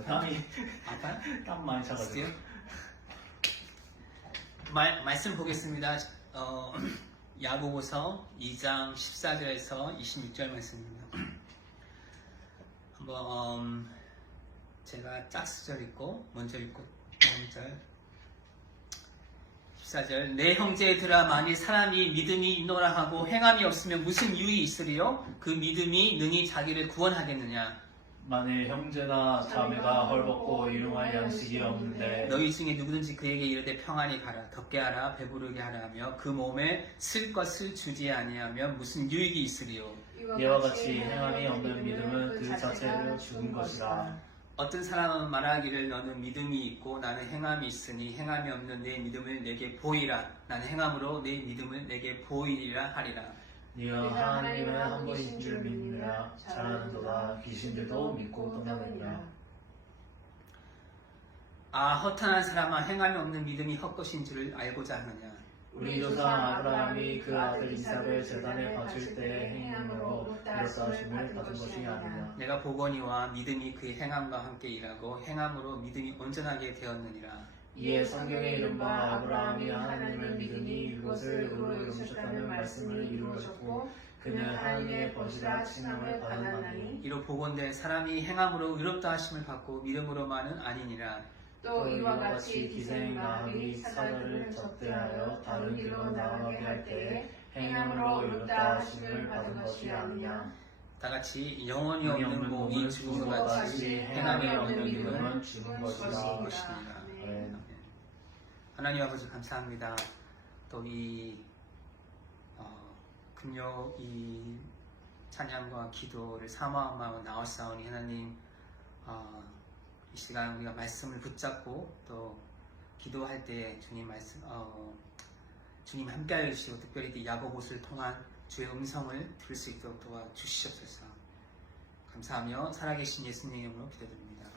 땀이 아파요? 땀 많이 차가지고. 말씀 보겠습니다. 야고보서 2장 14절에서 26절 말씀입니다. 한번 제가 짝수절 읽고 먼저 읽고 다음 절 14절 내 형제들아 만일 사람이 믿음이 있노라 하고 행함이 없으면 무슨 유익이 있으리요? 그 믿음이 능히 자기를 구원하겠느냐? 만일 형제나 자매가 헐벗고 일용할 양식이 없는데 너희 중에 누구든지 그에게 이르되 평안히 가라 덥게 하라 배부르게 하라 하며 그 몸에 쓸 것을 주지 아니하면 무슨 유익이 있으리요? 이와 같이 행함이 없는 믿음은 그 자체로 죽은 것이라. 어떤 사람은 말하기를 너는 믿음이 있고 나는 행함이 있으니 행함이 없는 내 믿음을 내게 보이라. 나는 행함으로 내 믿음을 내게 보이리라 하리라. 네가 하나님은 한 분이신 줄 믿느냐 잘하는도다. 귀신들도 믿고 떠나느니라. 아 허탄한 사람아 행함이 없는 믿음이 헛것인 줄을 알고자 하느냐. 우리 조상 아브라함이 그 아들 이삭을 제단에 바칠 때 행함으로 이렇다 하심을 받은 것이 아니냐. 내가 보거니와 믿음이 그의 행함과 함께 일하고 행함으로 믿음이 온전하게 되었느니라. 이에 성경에 이른 바 아브라함이 하나님을 믿으니 이것을 의로 여기셨다는 말씀을 이루셨고 그는 하나님의 벗이라 칭함을 받았나니. 이로 보건대 사람이 행함으로 의롭다 하심을 받고 믿음으로만은 아니니라. 또 이와 같이 기생 라합이 사자를 접대하여 다른 길로 나가게 할 때에 행함으로 의롭다 하심을 받은 것이 아니냐. 다같이 영혼이 없는 몸이 죽은 것 같이 행함이 없는 믿음은 죽은 것이니라. 아멘. 하나님 아버지 감사합니다. 또 이 금요 이 찬양과 기도를 사모한 마음으로 나왔사오니 하나님 이 시간 우리가 말씀을 붙잡고 또 기도할 때 주님 말씀 주님 함께하여 주시고 특별히 이 야고보서를 통한 주의 음성을 들을 수 있도록 도와주시옵소서. 감사하며 살아계신 예수님의 이름으로 기도드립니다.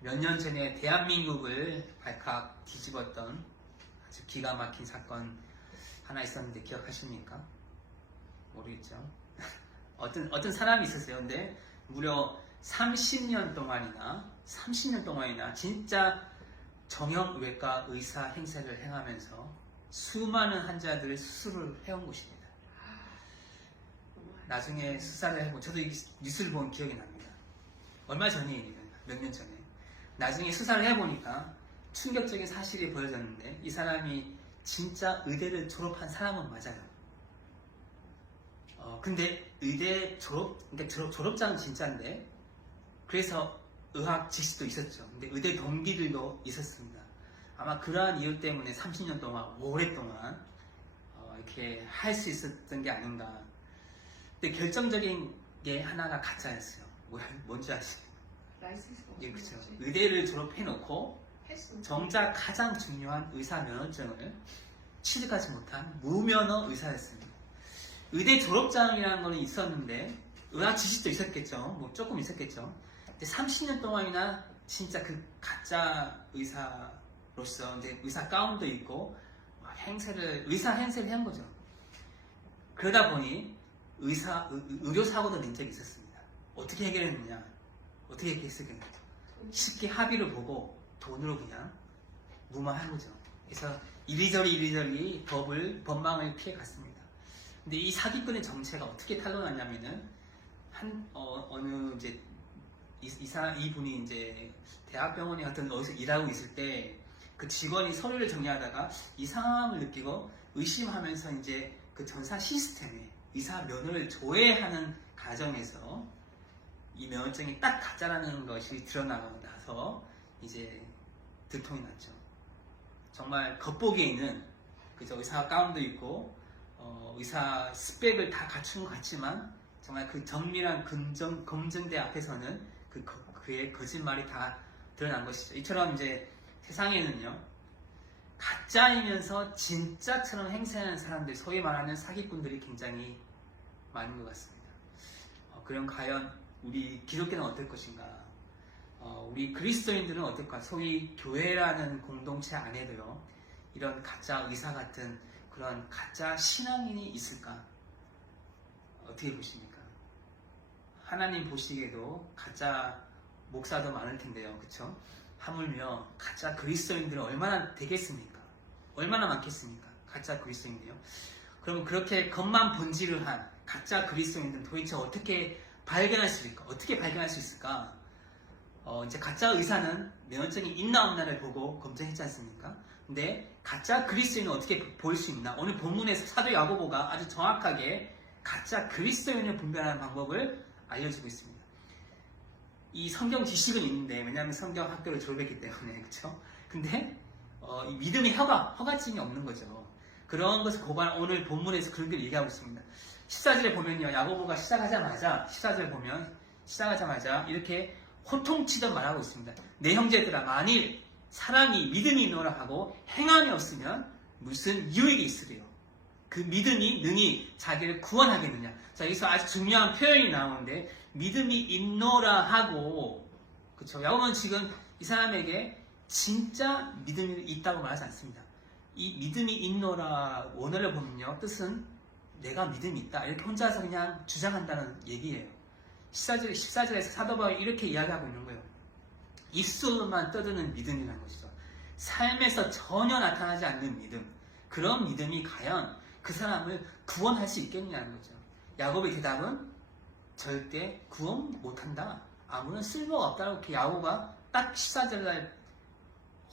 몇 년 전에 대한민국을 발칵 뒤집었던 아주 기가 막힌 사건 하나 있었는데 기억하십니까? 모르겠죠? 어떤 사람이 있었어요. 근데 무려 30년 동안이나 진짜 정형외과 의사 행세를 행하면서 수많은 환자들을 수술을 해온 것입니다. 나중에 수사를 해보고 저도 이 뉴스를 본 기억이 납니다. 얼마 전이에요. 몇 년 전에. 나중에 수사를 해보니까 충격적인 사실이 보여졌는데 이 사람이 진짜 의대를 졸업한 사람은 맞아요. 근데 의대 졸업장은 진짜인데 그래서 의학 지식도 있었죠. 근데 의대 동기들도 있었습니다. 아마 그러한 이유 때문에 30년 동안 오랫동안 이렇게 할 수 있었던 게 아닌가. 근데 결정적인 게 하나가 가짜였어요. 뭔지 아시죠? 예, 그렇죠. 의대를 졸업해놓고 정작 가장 중요한 의사 면허증을 취득하지 못한 무면허 의사였습니다. 의대 졸업장이라는 거는 있었는데 의학 지식도 있었겠죠. 뭐 조금 있었겠죠. 근데 30년 동안이나 진짜 그 가짜 의사로서 이제 의사 가운도 입고 의사 행세를 한 거죠. 그러다 보니 의료 사고도 낸 적이 있었습니다. 어떻게 해결했느냐? 어떻게 했겠어요? 쉽게 합의를 보고 돈으로 그냥 무마한 거죠. 그래서 이리저리 법망을 피해 갔습니다. 근데 이 사기꾼의 정체가 어떻게 탄로났냐면은 어느 이제 이분이 이제 대학병원에 같은 어디서 일하고 있을 때 그 직원이 서류를 정리하다가 이상함을 느끼고 의심하면서 이제 그 전산 시스템에 의사 면허를 조회하는 과정에서 이 면허증이 딱 가짜라는 것이 드러나고 나서 이제 들통이 났죠. 정말 겉보기에 있는 그저 의사 가운도 있고 의사 스펙을 다 갖춘 것 같지만 정말 그 정밀한 검증대 앞에서는 그의 거짓말이 다 드러난 것이죠. 이처럼 이제 세상에는요 가짜이면서 진짜처럼 행세하는 사람들, 소위 말하는 사기꾼들이 굉장히 많은 것 같습니다. 그럼 과연 우리 기독교는 어떨 것인가? 우리 그리스도인들은 어떨까? 소위 교회라는 공동체 안에도요 이런 가짜 의사 같은 그런 가짜 신앙인이 있을까? 어떻게 보십니까? 하나님 보시기에도 가짜 목사도 많을 텐데요. 그쵸? 하물며 가짜 그리스도인들은 얼마나 되겠습니까? 얼마나 많겠습니까? 가짜 그리스도인들요. 그럼 그렇게 겉만 번지르한 가짜 그리스도인들은 도대체 어떻게 발견할 수 있을까? 어떻게 발견할 수 있을까? 이제 가짜 의사는 면허증이 있나 없나를 보고 검증했지 않습니까? 근데 가짜 그리스도인은 어떻게 볼 수 있나? 오늘 본문에서 사도 야고보가 아주 정확하게 가짜 그리스도인을 분별하는 방법을 알려주고 있습니다. 이 성경 지식은 있는데, 왜냐하면 성경 학교를 졸업했기 때문에, 그쵸? 근데 이 믿음의 허가증이 없는 거죠. 그런 것을 고발, 오늘 본문에서 그런 걸 얘기하고 있습니다. 14절에 보면요, 야고보가 시작하자마자 이렇게 호통치듯 말하고 있습니다. 내 형제들아, 만일 사람이 믿음이 있노라 하고 행함이 없으면 무슨 유익이 있으리요? 그 믿음이 능히 자기를 구원하겠느냐? 자, 여기서 아주 중요한 표현이 나오는데, 믿음이 있노라 하고, 그쵸? 야고보는 지금 이 사람에게 진짜 믿음이 있다고 말하지 않습니다. 이 믿음이 있노라 원어를 보면요, 뜻은 내가 믿음이 있다, 이렇게 혼자서 그냥 주장한다는 얘기예요. 14절에서 사도 바울이 이렇게 이야기하고 있는 거예요. 입술로만 떠드는 믿음이라는 것이죠. 삶에서 전혀 나타나지 않는 믿음, 그런 믿음이 과연 그 사람을 구원할 수 있겠냐는 거죠. 야고보의 대답은 절대 구원 못한다, 아무런 쓸모가 없다고 이렇게 야고보가 딱 14절날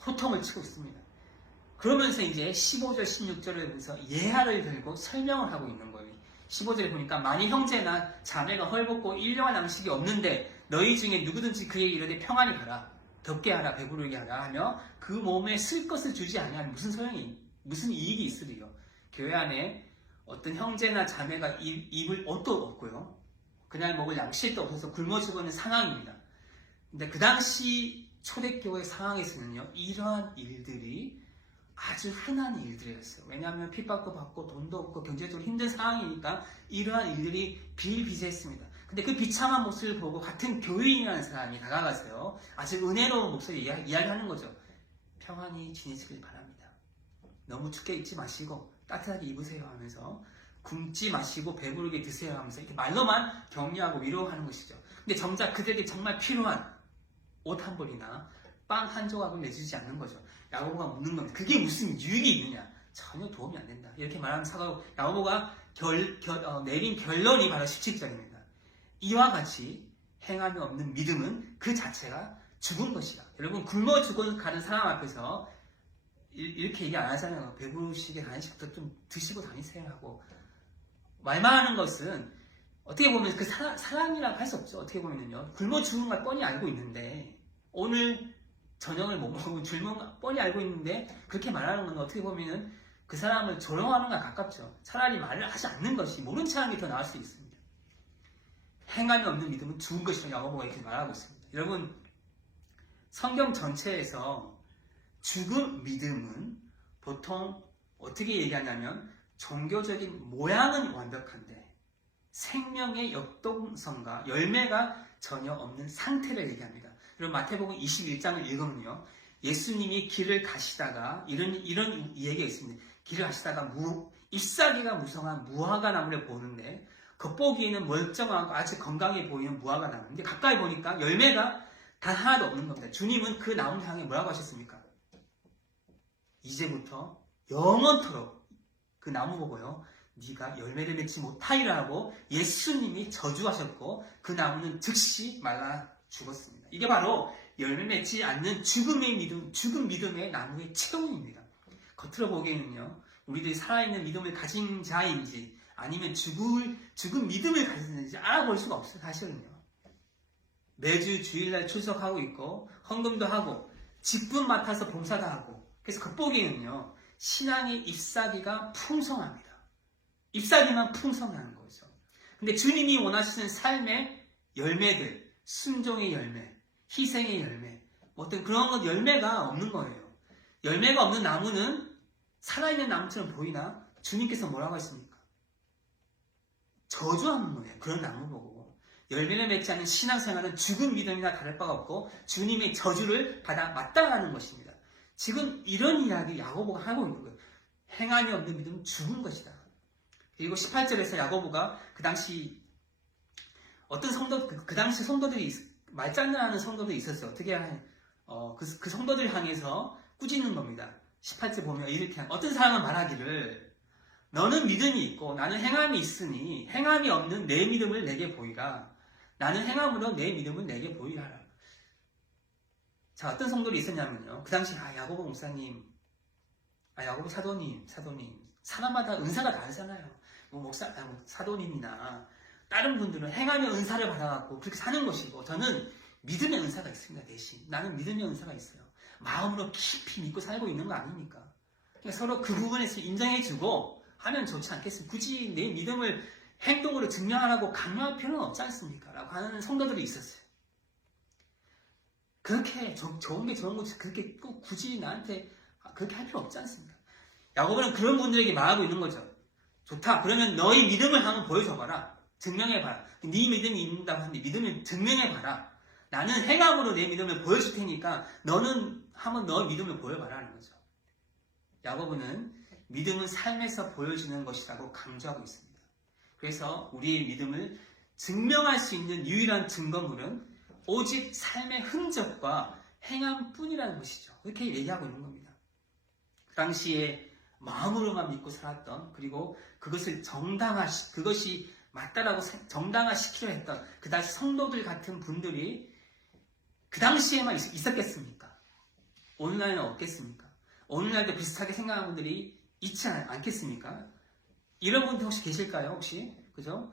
호통을 치고 있습니다. 그러면서 이제 15절, 16절을 보면서 예하를 들고 설명을 하고 있는 거예요. 15절에 보니까 만일 형제나 자매가 헐벗고 일용할 양식이 없는데 너희 중에 누구든지 그에게 이르되 평안히 가라, 덥게 하라, 배부르게 하라 하며 그 몸에 쓸 것을 주지 아니하면 무슨 이익이 있으리요? 교회 안에 어떤 형제나 자매가 입을 옷도 없고요, 그날 먹을 양식도 없어서 굶어 죽는 상황입니다. 근데 그 당시 초대교회 상황에서는요, 이러한 일들이 아주 흔한 일들이었어요. 왜냐하면 핍박도 받고 돈도 없고 경제적으로 힘든 상황이니까 이러한 일들이 비일비재했습니다. 근데 그 비참한 모습을 보고 같은 교인이라는 사람이 다가가서요, 아주 은혜로운 목소리 이야기하는 거죠. 평안히 지내시길 바랍니다. 너무 춥게 입지 마시고 따뜻하게 입으세요 하면서, 굶지 마시고 배부르게 드세요 하면서 이렇게 말로만 격려하고 위로하는 것이죠. 근데 정작 그들에게 정말 필요한 옷 한 벌이나 빵 한 조각을 내주지 않는 거죠. 야고보가 묻는 겁니다. 그게 무슨 유익이 있느냐? 전혀 도움이 안 된다. 이렇게 말하는 야고보가 내린 결론이 바로 17절입니다. 이와 같이 행함이 없는 믿음은 그 자체가 죽은 것이다. 여러분, 굶어 죽어가는 사람 앞에서 이렇게 얘기 안 하잖아요. 배부르시게 간식부터 좀 드시고 다니세요 하고. 말만 하는 것은 어떻게 보면 그 사람이라고 할 수 없죠. 어떻게 보면요, 굶어 죽는 걸 뻔히 알고 있는데, 오늘 저녁을 못 먹으면 굶는 걸 뻔히 알고 있는데 그렇게 말하는 건 어떻게 보면은 그 사람을 조롱하는 것과 가깝죠. 차라리 말을 하지 않는 것이, 모른 척하는 게 더 나을 수 있습니다. 행함이 없는 믿음은 죽은 것이라고 야고보가 이렇게 말하고 있습니다. 여러분, 성경 전체에서 죽은 믿음은 보통 어떻게 얘기하냐면, 종교적인 모양은 완벽한데 생명의 역동성과 열매가 전혀 없는 상태를 얘기합니다. 여러분, 마태복음 21장을 읽으면요, 예수님이 길을 가시다가 이런 얘기가 있습니다. 길을 가시다가 잎사귀가 무성한 무화과 나무를 보는데, 겉보기에는 멀쩡하고 아주 건강해 보이는 무화과 나무인데 가까이 보니까 열매가 단 하나도 없는 겁니다. 주님은 그 나무를 향해 뭐라고 하셨습니까? 이제부터 영원토록 그 나무 보고요, 네가 열매를 맺지 못하리라 하고 예수님이 저주하셨고, 그 나무는 즉시 말라 죽었습니다. 이게 바로 열매 맺지 않는 죽은 믿음의 나무의 체험입니다. 겉으로 보기에는요, 우리들이 살아있는 믿음을 가진 자인지 아니면 죽은 믿음을 가지는지 알아볼 수가 없어요. 사실은요, 매주 주일날 출석하고 있고 헌금도 하고 직분 맡아서 봉사도 하고, 그래서 겉보기에는요, 신앙의 잎사귀가 풍성합니다. 잎사귀만 풍성한 거죠. 근데 주님이 원하시는 삶의 열매들, 순종의 열매, 희생의 열매, 어떤 그런 열매가 없는 거예요. 열매가 없는 나무는 살아있는 나무처럼 보이나 주님께서 뭐라고 했습니까? 저주하는 거예요. 그런 나무 보고. 열매를 맺지 않는 신앙생활은 죽은 믿음이나 다를 바가 없고 주님의 저주를 받아 마땅하는 것입니다. 지금 이런 이야기 야고보가 하고 있는 거예요. 행함이 없는 믿음은 죽은 것이다. 그리고 18절에서 야고보가 그 당시 어떤 성도, 그 당시 성도들이, 말장난하는 성도들이 있었어요. 어떻게 그 성도들 향해서 꾸짖는 겁니다. 18절 보면 이렇게 어떤 사람은 말하기를 너는 믿음이 있고 나는 행함이 있으니 행함이 없는 내 믿음을 내게 보이라. 나는 행함으로 내 믿음을 내게 보이라. 자, 어떤 성도들이 있었냐면요. 그 당시 야고보 목사님, 야고보 사도님, 사람마다 은사가 다르잖아요. 사도님이나 다른 분들은 행함의 은사를 받아갖고 그렇게 사는 것이고 저는 믿음의 은사가 있습니다. 대신 나는 믿음의 은사가 있어요. 마음으로 깊이 믿고 살고 있는 거 아닙니까? 그러니까 서로 그 부분에서 인정해주고 하면 좋지 않겠습니까? 굳이 내 믿음을 행동으로 증명하라고 강요할 필요는 없지 않습니까? 라고 하는 성도들이 있었어요. 그렇게 좋은 게 좋은 거지 그렇게 꼭 굳이 나한테 그렇게 할 필요 없지 않습니까? 야고보는 그런 분들에게 말하고 있는 거죠. 좋다. 그러면 너희 믿음을 한번 보여줘봐라. 증명해봐라. 네 믿음이 있다고 하는데 믿음을 증명해봐라. 나는 행함으로 내 믿음을 보여줄 테니까 너는 한번 너의 믿음을 보여봐라 하는 거죠. 야고보는 믿음은 삶에서 보여지는 것이라고 강조하고 있습니다. 그래서 우리의 믿음을 증명할 수 있는 유일한 증거물은 오직 삶의 흔적과 행함뿐이라는 것이죠. 이렇게 얘기하고 있는 겁니다. 그 당시에 마음으로만 믿고 살았던 그리고 그것이 맞다라고 정당화시키려 했던 그 당시 성도들 같은 분들이 그 당시에만 있었겠습니까? 오늘날에는 없겠습니까? 오늘날도 비슷하게 생각하는 분들이 있지 않겠습니까? 이런 분들 혹시 계실까요? 혹시? 그죠?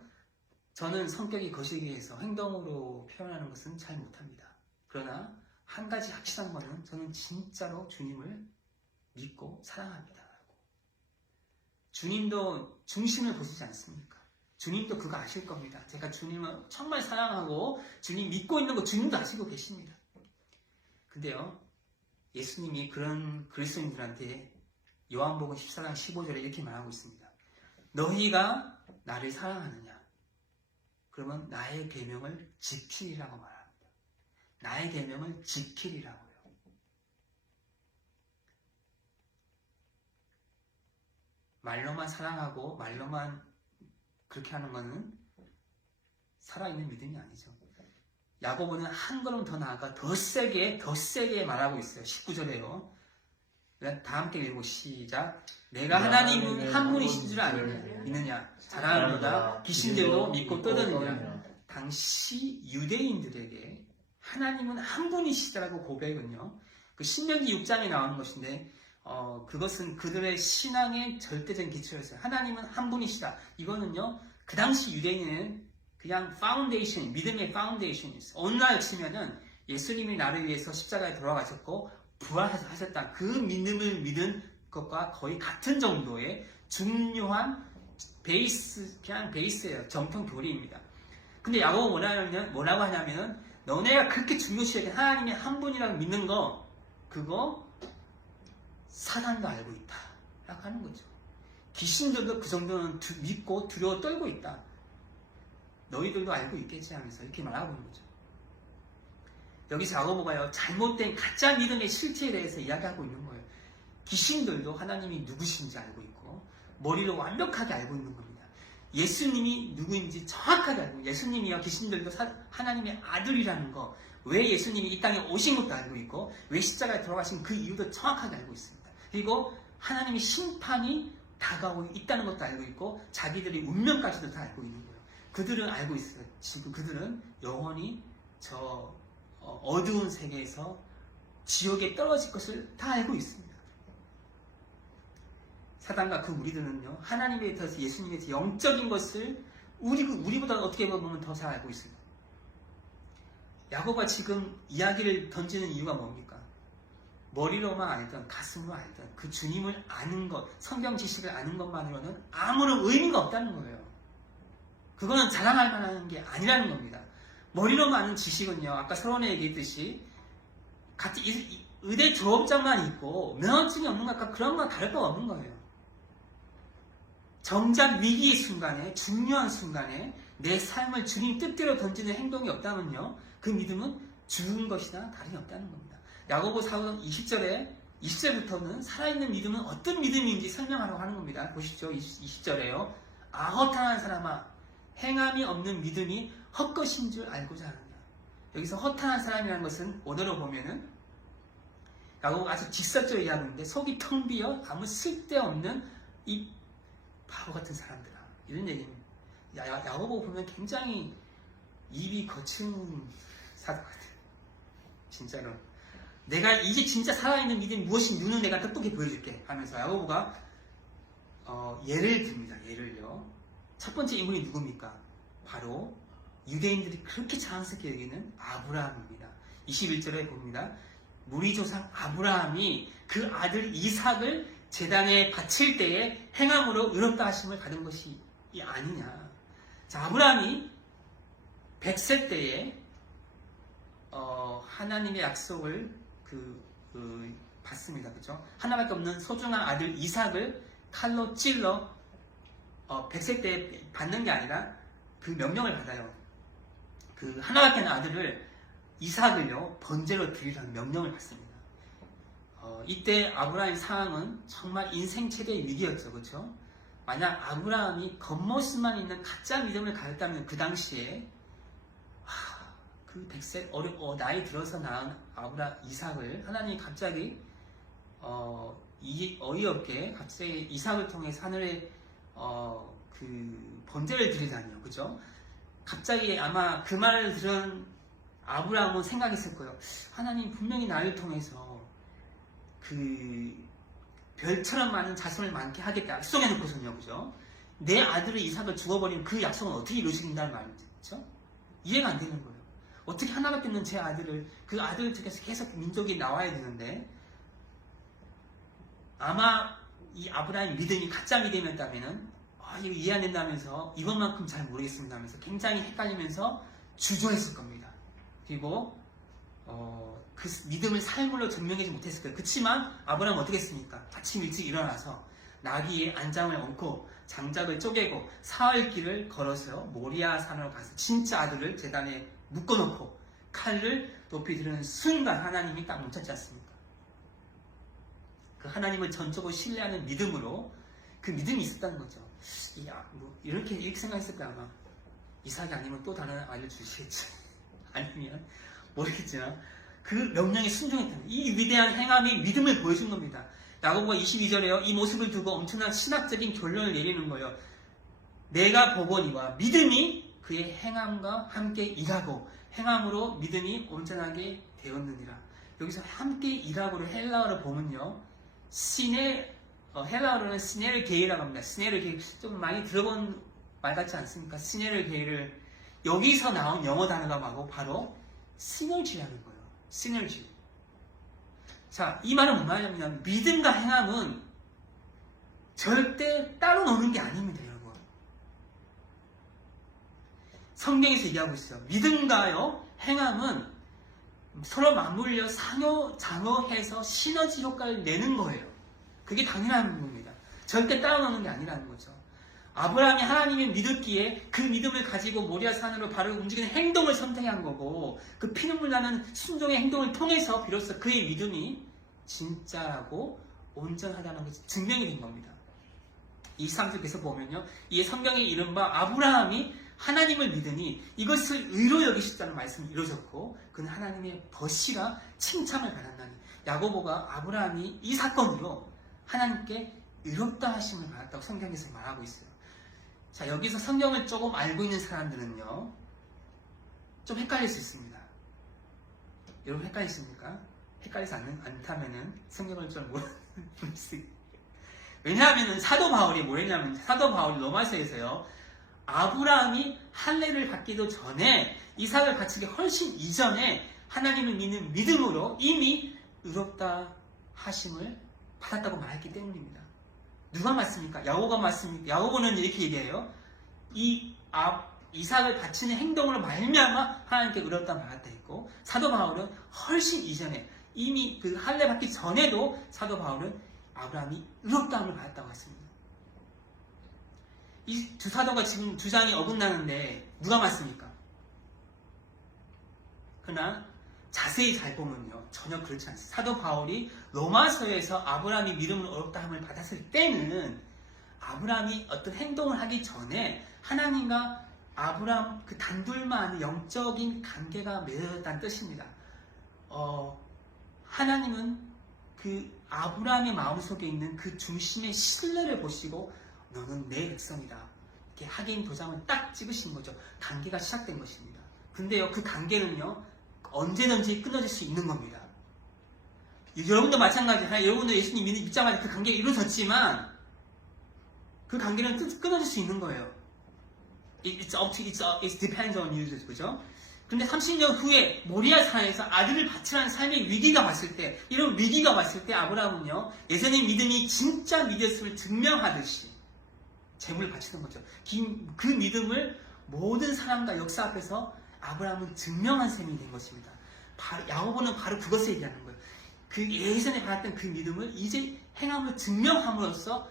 저는 성격이 거시기해서 행동으로 표현하는 것은 잘 못합니다. 그러나 한 가지 확실한 거는 저는 진짜로 주님을 믿고 사랑합니다. 주님도 중심을 보시지 않습니까? 주님도 그거 아실 겁니다. 제가 주님을 정말 사랑하고 주님 믿고 있는 거 주님도 아시고 계십니다. 근데요, 예수님이 그런 그리스도인들한테 요한복음 14장 15절에 이렇게 말하고 있습니다. 너희가 나를 사랑하느냐? 그러면 나의 계명을 지키리라고 말합니다. 나의 계명을 지키리라고요. 말로만 사랑하고 말로만 그렇게 하는 것은 살아있는 믿음이 아니죠. 야고보는 한 걸음 더 나아가 더 세게 말하고 있어요. 19절에요. 다 함께 읽고 시작. 내가 하나님 한 분이신 줄 아느냐? 자랑하노다. 귀신들도 믿고 떠드느냐? 당시 유대인들에게 하나님은 한 분이시다라고 고백은요. 그 신명기 6장에 나오는 것인데 그것은 그들의 신앙의 절대적인 기초였어요. 하나님은 한 분이시다. 이거는요, 그 당시 유대인은 그냥 파운데이션, 믿음의 파운데이션이었어요. 오늘날 치면은 예수님이 나를 위해서 십자가에 돌아가셨고 부활하셨다. 그 믿음을 믿은 것과 거의 같은 정도의 중요한 그냥 베이스예요. 정통 교리입니다. 근데 야고보 뭐라고 하냐면은 너네가 그렇게 중요시 여긴 하나님의 한 분이라고 믿는 거 그거 사단도 알고 있다 라고 하는 거죠. 귀신들도 그 정도는 믿고 두려워 떨고 있다. 너희들도 알고 있겠지 하면서 이렇게 말하고 있는 거죠. 여기서 야고보가요, 잘못된 가짜 믿음의 실체에 대해서 이야기하고 있는 거예요. 귀신들도 하나님이 누구신지 알고 있고 머리로 완벽하게 알고 있는 겁니다. 예수님이 누구인지 정확하게 알고, 예수님이요 귀신들도 하나님의 아들이라는 거, 왜 예수님이 이 땅에 오신 것도 알고 있고 왜 십자가에 돌아가신 그 이유도 정확하게 알고 있습니다. 그리고 하나님의 심판이 다가오고 있다는 것도 알고 있고 자기들의 운명까지도 다 알고 있는 거예요. 그들은 알고 있어요. 지금 그들은 영원히 저 어두운 세계에서 지옥에 떨어질 것을 다 알고 있습니다. 사단과 그 무리들은요, 하나님에 대해서 예수님에 대해서 영적인 것을 우리보다 어떻게 보면 더 잘 알고 있습니다. 야고보가 지금 이야기를 던지는 이유가 뭡니까? 머리로만 알던 가슴으로 알던 그 주님을 아는 것, 성경 지식을 아는 것만으로는 아무런 의미가 없다는 거예요. 그거는 자랑할 만한 게 아니라는 겁니다. 머리로만 아는 지식은요, 아까 서론에 얘기했듯이 같이 의대 졸업장만 있고 면허증이 없는 것과 그런 건 다를 바가 없는 거예요. 정작 위기의 순간에, 중요한 순간에 내 삶을 주님 뜻대로 던지는 행동이 없다면요, 그 믿음은 죽은 것이나 다름이 없다는 겁니다. 야고보 4장 20절부터는 살아있는 믿음은 어떤 믿음인지 설명하라고 하는 겁니다. 보십시오. 20절에요. 허탄한 사람아, 행함이 없는 믿음이 헛것인 줄 알고자 하느냐. 여기서 허탄한 사람이라는 것은 원어로 보면은 야고보가 아주 직설적으로 얘기하고 있는데 속이 텅 비어 아무 쓸데없는 이 바보 같은 사람들아, 이런 얘기입니다. 야고보 보면 굉장히 입이 거친 사람 같아요. 진짜로. 내가 이제 진짜 살아있는 믿음이 무엇인지 눈은 내가 똑똑히 보여줄게 하면서 야고보가 예를 듭니다. 예를요. 첫 번째 인물이 누굽니까? 바로 유대인들이 그렇게 자랑스럽게 여기는 아브라함입니다. 21절에 봅니다. 우리 조상 아브라함이 그 아들 이삭을 제단에 바칠 때에 행함으로 의롭다 하심을 받은 것이 아니냐. 자, 아브라함이 100세 때에 하나님의 약속을 받습니다. 그죠? 하나밖에 없는 소중한 아들 이삭을 칼로 찔러 100세 때 받는 게 아니라 그 명령을 받아요. 그 하나밖에 없는 아들을 이삭을요 번제로 드리라는 명령을 받습니다. 이때 아브라함의 상황은 정말 인생 최대의 위기였죠. 그렇죠? 만약 아브라함이 겉모습만 있는 가짜 믿음을 가졌다면 그 당시에 그 100세 나이 들어서 낳은 이삭을 하나님이 갑자기 어이없게 갑자기 이삭을 통해서 하늘에 그 번제를 드리다니요. 그죠? 갑자기 아마 그 말을 들은 아브라함은 생각했을 거예요. 하나님 분명히 나를 통해서 그 별처럼 많은 자손을 많게 하겠다 약속해놓고서는요. 그죠? 내 아들을 이삭을 죽어버리면 그 약속은 어떻게 이루어진다는 말이죠. 그죠? 이해가 안 되는 거예요. 어떻게 하나밖에 없는 제 아들을, 그 아들을 통해서 계속 민족이 나와야 되는데, 아마 이 아브라함의 믿음이 가짜 믿음이었다면은 이거 이해 안 된다면서 이것만큼 잘 모르겠습니다 하면서 굉장히 헷갈리면서 주저했을 겁니다. 그리고 그 믿음을 삶으로 증명하지 못했을 거예요. 그렇지만 아브라함은 어떻게 했습니까? 아침 일찍 일어나서 나귀의 안장을 얹고 장작을 쪼개고 사흘 길을 걸어서 모리아 산으로 가서 진짜 아들을 제단에 묶어놓고 칼을 높이 들는 순간 하나님이 딱 멈췄지 않습니까? 그 하나님을 전적으로 신뢰하는 믿음으로 그 믿음이 있었다는 거죠. 이렇게 생각했을 거야. 아마 이삭이 아니면 또 다른 아이를 주시겠지. 아니면 모르겠지만 그 명령에 순종했다는 이 위대한 행함이 믿음을 보여준 겁니다. 야고보가 22절에요. 이 모습을 두고 엄청난 신학적인 결론을 내리는 거예요. 내가 보거니와 믿음이 그의 행함과 함께 일하고 행함으로 믿음이 온전하게 되었느니라. 여기서 함께 일하고를 헬라어로 보면요. 헬라어로는 시네르게이라고 합니다. 시네르게이 좀 많이 들어본 말 같지 않습니까? 시네르게이를 여기서 나온 영어 단어가 바로 시너지라는 거예요. 시너지. 자, 이 말은 무슨 말이냐면 믿음과 행함은 절대 따로 노는 게 아닙니다, 여러분. 성경에서 얘기하고 있어요. 믿음과요, 행함은 서로 맞물려 상호장어해서 시너지 효과를 내는 거예요. 그게 당연한 겁니다. 절대 따로 노는 게 아니라는 거죠. 아브라함이 하나님을 믿었기에 그 믿음을 가지고 모리아 산으로 바로 움직이는 행동을 선택한 거고 그 피눈물 나는 순종의 행동을 통해서 비로소 그의 믿음이 진짜라고 온전하다는 것이 증명이 된 겁니다. 23절 계속 보면요. 이 성경에 이른바 아브라함이 하나님을 믿으니 이것을 의로 여기셨다는 말씀이 이루어졌고 그는 하나님의 벗이라 칭찬을 받았나니 야고보가 아브라함이 이 사건으로 하나님께 의롭다 하심을 받았다고 성경에서 말하고 있어요. 자, 여기서 성경을 조금 알고 있는 사람들은요 좀 헷갈릴 수 있습니다. 여러분 헷갈리십니까? 헷갈리지 않다면은 성경을 좀 모르는 수 있어요. 왜냐하면 사도 바울이 뭐였냐면 사도 바울이 로마서에서요 아브라함이 할례를 받기도 전에 이삭을 바치기 훨씬 이전에 하나님을 믿는 믿음으로 이미 의롭다 하심을 받았다고 말했기 때문입니다. 누가 맞습니까? 야고보가 맞습니까? 야고보는 이렇게 얘기해요. 이삭을 바치는 행동으로 말미암아 하나님께 의롭다 받았다 했고 사도 바울은 훨씬 이전에 이미 그 할례 받기 전에도 사도 바울은 아브라함이 의롭다함을 받았다고 했습니다. 이 두 사도가 지금 주장이 어긋나는데 누가 맞습니까? 그러나 자세히 잘 보면요 전혀 그렇지 않습니다. 사도 바울이 로마서에서 아브라함이 믿음으로 의롭다함을 받았을 때는 아브라함이 어떤 행동을 하기 전에 하나님과 아브라함 그 단둘만 영적인 관계가 맺어졌다는 뜻입니다. 하나님은 그 아브라함의 마음속에 있는 그 중심의 신뢰를 보시고 너는 내 백성이다. 이렇게 확인 도장을 딱 찍으신 거죠. 관계가 시작된 것입니다. 근데요, 그 관계는요, 언제든지 끊어질 수 있는 겁니다. 여러분도 마찬가지예요. 여러분도 예수님 믿자마자 그 관계가 이루어졌지만 그 관계는 끊어질 수 있는 거예요. It depends on you. 그죠? 근데 30년 후에 모리아 산에서 아들을 바치라는 삶의 위기가 왔을 때, 이런 위기가 왔을 때 아브라함은요, 예전의 믿음이 진짜 믿었음을 증명하듯이 재물을 바치는 거죠. 그 믿음을 모든 사람과 역사 앞에서 아브라함은 증명한 셈이 된 것입니다. 야고보는 바로 그것을 얘기하는 거예요. 그 예전에 받았던 그 믿음을 이제 행함으로 증명함으로써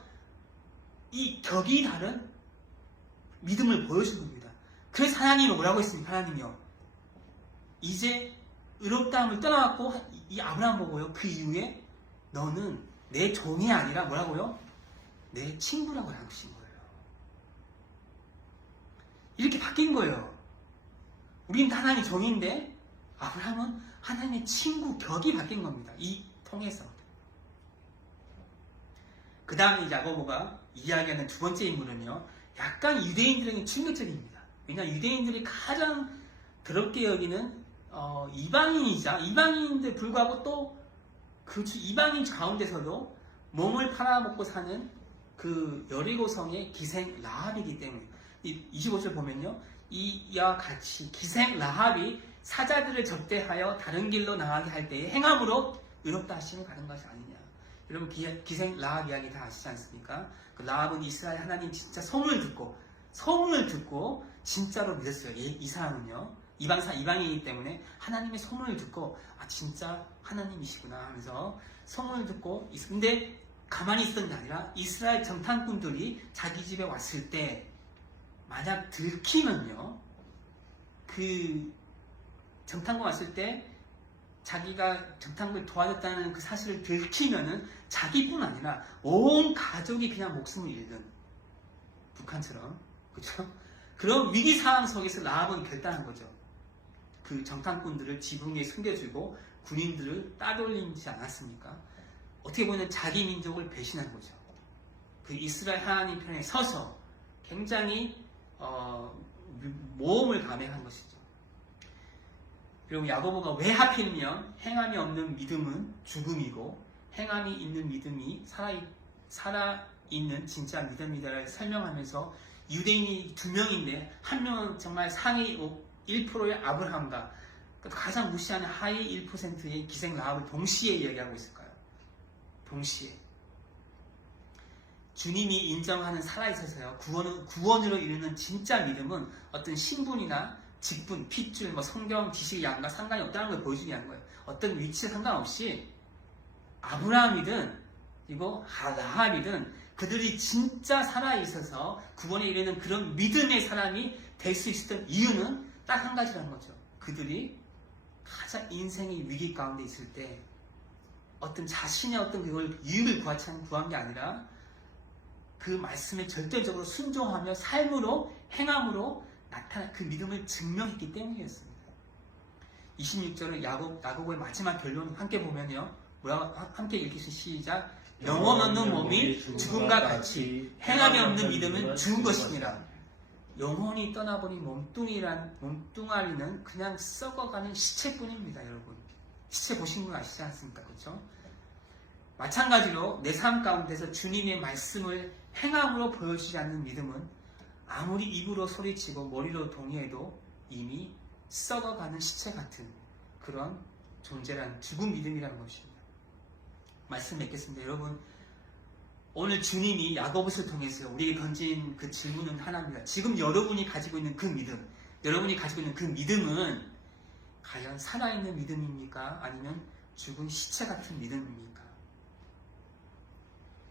이 격이 다른 믿음을 보여준 겁니다. 그래서 하나님이 뭐라고 했습니까? 하나님이요, 이제 의롭다함을 떠나갖고 이 아브라함 보고요, 그 이후에 너는 내 종이 아니라 뭐라고요? 내 친구라고 하신 거예요. 이렇게 바뀐 거예요. 우리는 하나님의 종인데 아브라함은 하나님의 친구 격이 바뀐 겁니다. 이 통해서. 그 다음에 야고보가 이야기하는 두 번째 인물은요, 약간 유대인들에게 충격적입니다. 왜냐하면 유대인들이 가장 더럽게 여기는 이방인이자, 이방인인데 불구하고 또 그 이방인 가운데서도 몸을 팔아먹고 사는 그 여리고성의 기생 라합이기 때문에 25절 보면요, 이와 같이 기생 라합이 사자들을 접대하여 다른 길로 나가게 할 때에 행함으로 의롭다 하심을 받은 것이 아니냐. 여러분 기생 라합 이야기 다 아시지 않습니까? 그 라합은 이스라엘 하나님 진짜 소문을 듣고 진짜로 믿었어요. 이 사람은요, 이방인이기 때문에 하나님의 소문을 듣고 진짜 하나님이시구나 하면서 소문을 듣고, 근데 가만히 있었던 게 아니라 이스라엘 정탐꾼들이 자기 집에 왔을 때 만약 들키면요, 그 정탐꾼 왔을 때 자기가 정탐꾼을 도와줬다는 그 사실을 들키면은 자기뿐 아니라 온 가족이 그냥 목숨을 잃는, 북한처럼, 그렇죠? 그런 위기 상황 속에서 라합은 결단한 거죠. 그 정탐꾼들을 지붕에 숨겨주고 군인들을 따돌리지 않았습니까? 어떻게 보면 자기 민족을 배신한 거죠. 그 이스라엘 하나님 편에 서서 굉장히 모험을 감행한 것이죠. 그리고 야고보가 왜 하필이면 행함이 없는 믿음은 죽음이고 행함이 있는 믿음이 살아있는 진짜 믿음이다를 설명하면서 유대인이 두 명인데 한 명은 정말 상위 1%의 아브라함과 가장 무시하는 하위 1%의 기생 라합을 동시에 이야기하고 있을까요? 동시에. 주님이 인정하는 살아있어서요, 구원으로 이르는 진짜 믿음은 어떤 신분이나 직분, 핏줄, 성경 지식 양과 상관이 없다는 걸 보여주기 위한 거예요. 어떤 위치에 상관없이 아브라함이든 그리고 라합이든 그들이 진짜 살아있어서 구원에 이르는 그런 믿음의 사람이 될 수 있었던 이유는 딱 한 가지라는 거죠. 그들이 가장 인생의 위기 가운데 있을 때 어떤 자신의 어떤 그걸 유익을 구한 게 아니라 그 말씀에 절대적으로 순종하며 삶으로, 행함으로 나타난 그 믿음을 증명했기 때문이었습니다. 26절은 야고보의 마지막 결론 함께 보면요, 함께 읽으시 시작. 영혼 없는 몸이 죽음과 같이 행함이 없는 믿음은 죽은 것이니라. 영혼이 떠나보니 몸뚱아리는 그냥 썩어가는 시체뿐입니다. 여러분, 시체 보신 분 아시지 않습니까? 그렇죠? 마찬가지로 내 삶 가운데서 주님의 말씀을 행함으로 보여주지 않는 믿음은 아무리 입으로 소리치고 머리로 동의해도 이미 썩어가는 시체 같은 그런 존재란 죽은 믿음이라는 것입니다. 말씀 맺겠습니다. 여러분, 오늘 주님이 야고보서를 통해서 우리에게 던진 그 질문은 하나입니다. 지금 여러분이 가지고 있는 그 믿음, 여러분이 가지고 있는 그 믿음은 과연 살아있는 믿음입니까? 아니면 죽은 시체 같은 믿음입니까?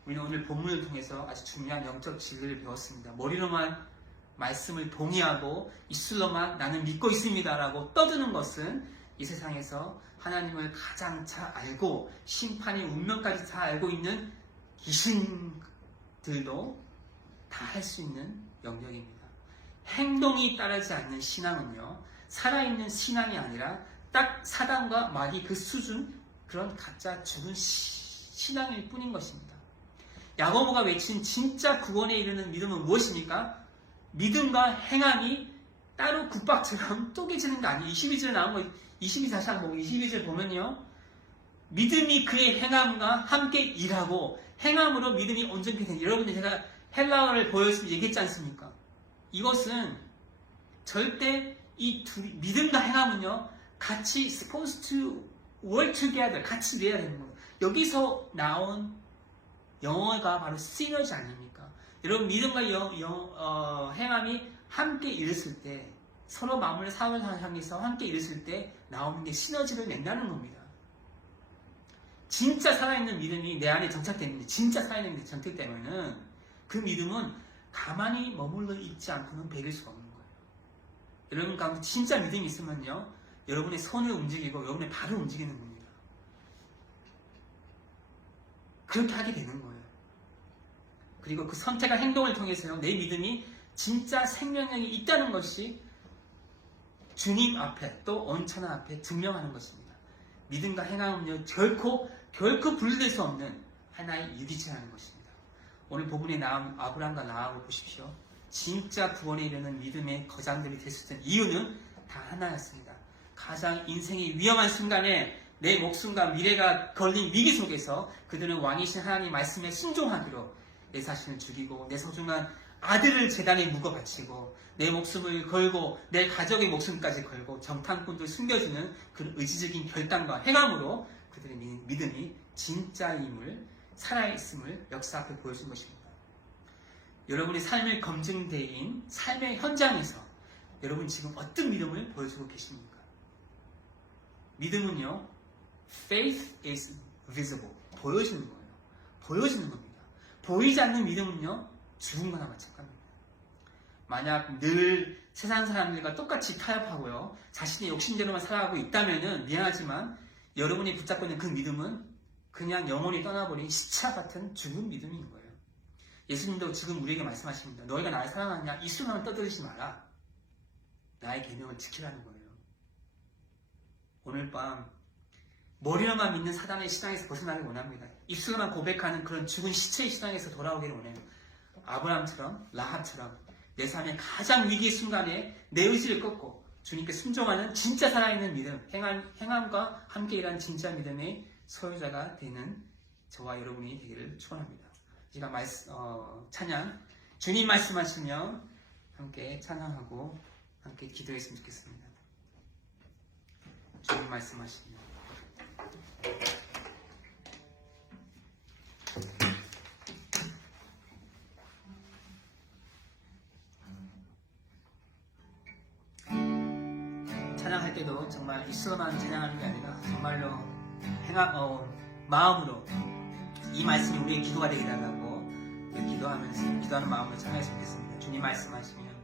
우리는 오늘 본문을 통해서 아주 중요한 영적 진리를 배웠습니다. 머리로만 말씀을 동의하고 입술로만 나는 믿고 있습니다 라고 떠드는 것은 이 세상에서 하나님을 가장 잘 알고 심판의 운명까지 잘 알고 있는 귀신들도 다 할 수 있는 영역입니다. 행동이 따르지 않는 신앙은요, 살아있는 신앙이 아니라 딱 사단과 마귀 그 수준, 그런 가짜 죽은 신앙일 뿐인 것입니다. 야고보가 외친 진짜 구원에 이르는 믿음은 무엇입니까? 믿음과 행함이 따로 국밥처럼 쪼개지는 거 아니에요. 22절 나온 거, 22 다시 한번 보고 22절 보면요, 믿음이 그의 행함과 함께 일하고 행함으로 믿음이 온전케 되는, 여러분들 제가 헬라어를 보여주면서 얘기했지 않습니까? 이것은 절대 이 믿음과 행함은요, 같이 supposed to work together, 같이 일해야 되는 거예요. 여기서 나온 영어가 바로 시너지 아닙니까? 여러분, 믿음과 행함이 함께 일했을 때, 서로 마음을 사람을 향해서 함께 일했을 때 나오는 게 시너지를 낸다는 겁니다. 진짜 살아있는 믿음이 내 안에 정착되는데, 진짜 살아있는 믿음이 정착되면은 그 믿음은 가만히 머물러 있지 않고는 배길 수가 없는 거예요. 여러분 가운데 진짜 믿음이 있으면요, 여러분의 손을 움직이고 여러분의 발을 움직이는 겁니다. 그렇게 하게 되는 거예요. 그리고 그 선택과 행동을 통해서요, 내 믿음이 진짜 생명력이 있다는 것이 주님 앞에 또 온천하 앞에 증명하는 것입니다. 믿음과 행함은요, 결코 분리될 수 없는 하나의 유기체라는 것입니다. 오늘 본문에 나온 아브라함과 라합을 보십시오. 진짜 구원에 이르는 믿음의 거장들이 될 수 있는 이유는 다 하나였습니다. 가장 인생의 위험한 순간에 내 목숨과 미래가 걸린 위기 속에서 그들은 왕이신 하나님 말씀에 순종하기로 내 자신을 죽이고 내 소중한 아들을 제단에 묵어 바치고 내 목숨을 걸고 내 가족의 목숨까지 걸고 정탐꾼들 숨겨주는 그런 의지적인 결단과 행함으로 그들의 믿음이 진짜임을, 살아있음을 역사 앞에 보여준 것입니다. 여러분의 삶의 검증대인 삶의 현장에서 여러분 지금 어떤 믿음을 보여주고 계십니까? 믿음은요, faith is visible. 보여지는 거예요. 보여지는 겁니다. 보이지 않는 믿음은요, 죽은 거나 마찬가지입니다. 만약 늘 세상 사람들과 똑같이 타협하고요, 자신의 욕심대로만 살아가고 있다면은 미안하지만 여러분이 붙잡고 있는 그 믿음은 그냥 영원히 떠나버린 시차 같은 죽은 믿음인 거예요. 예수님도 지금 우리에게 말씀하십니다. 너희가 나를 사랑하느냐? 이 수만 떠들지 마라. 나의 계명을 지키라는 거예요. 오늘 밤 머리로만 믿는 사단의 시장에서 벗어나길 원합니다. 입술로만 고백하는 그런 죽은 시체의 시장에서 돌아오기를 원해요. 아브라함처럼, 라합처럼 내 삶의 가장 위기의 순간에 내 의지를 꺾고 주님께 순종하는 진짜 살아있는 믿음, 행함과 함께 일하는 진짜 믿음의 소유자가 되는 저와 여러분이 되기를 축원합니다. 제가 찬양, 주님 말씀하시면 함께 찬양하고 함께 기도했으면 좋겠습니다. 주님 말씀하시면 찬양할 때도 정말 입술로만 찬양하는 게 아니라 정말로 마음으로 이 말씀이 우리의 기도가 되게 달라고 기도하는 마음으로 찬양했으면 좋겠습니다. 주님 말씀하시면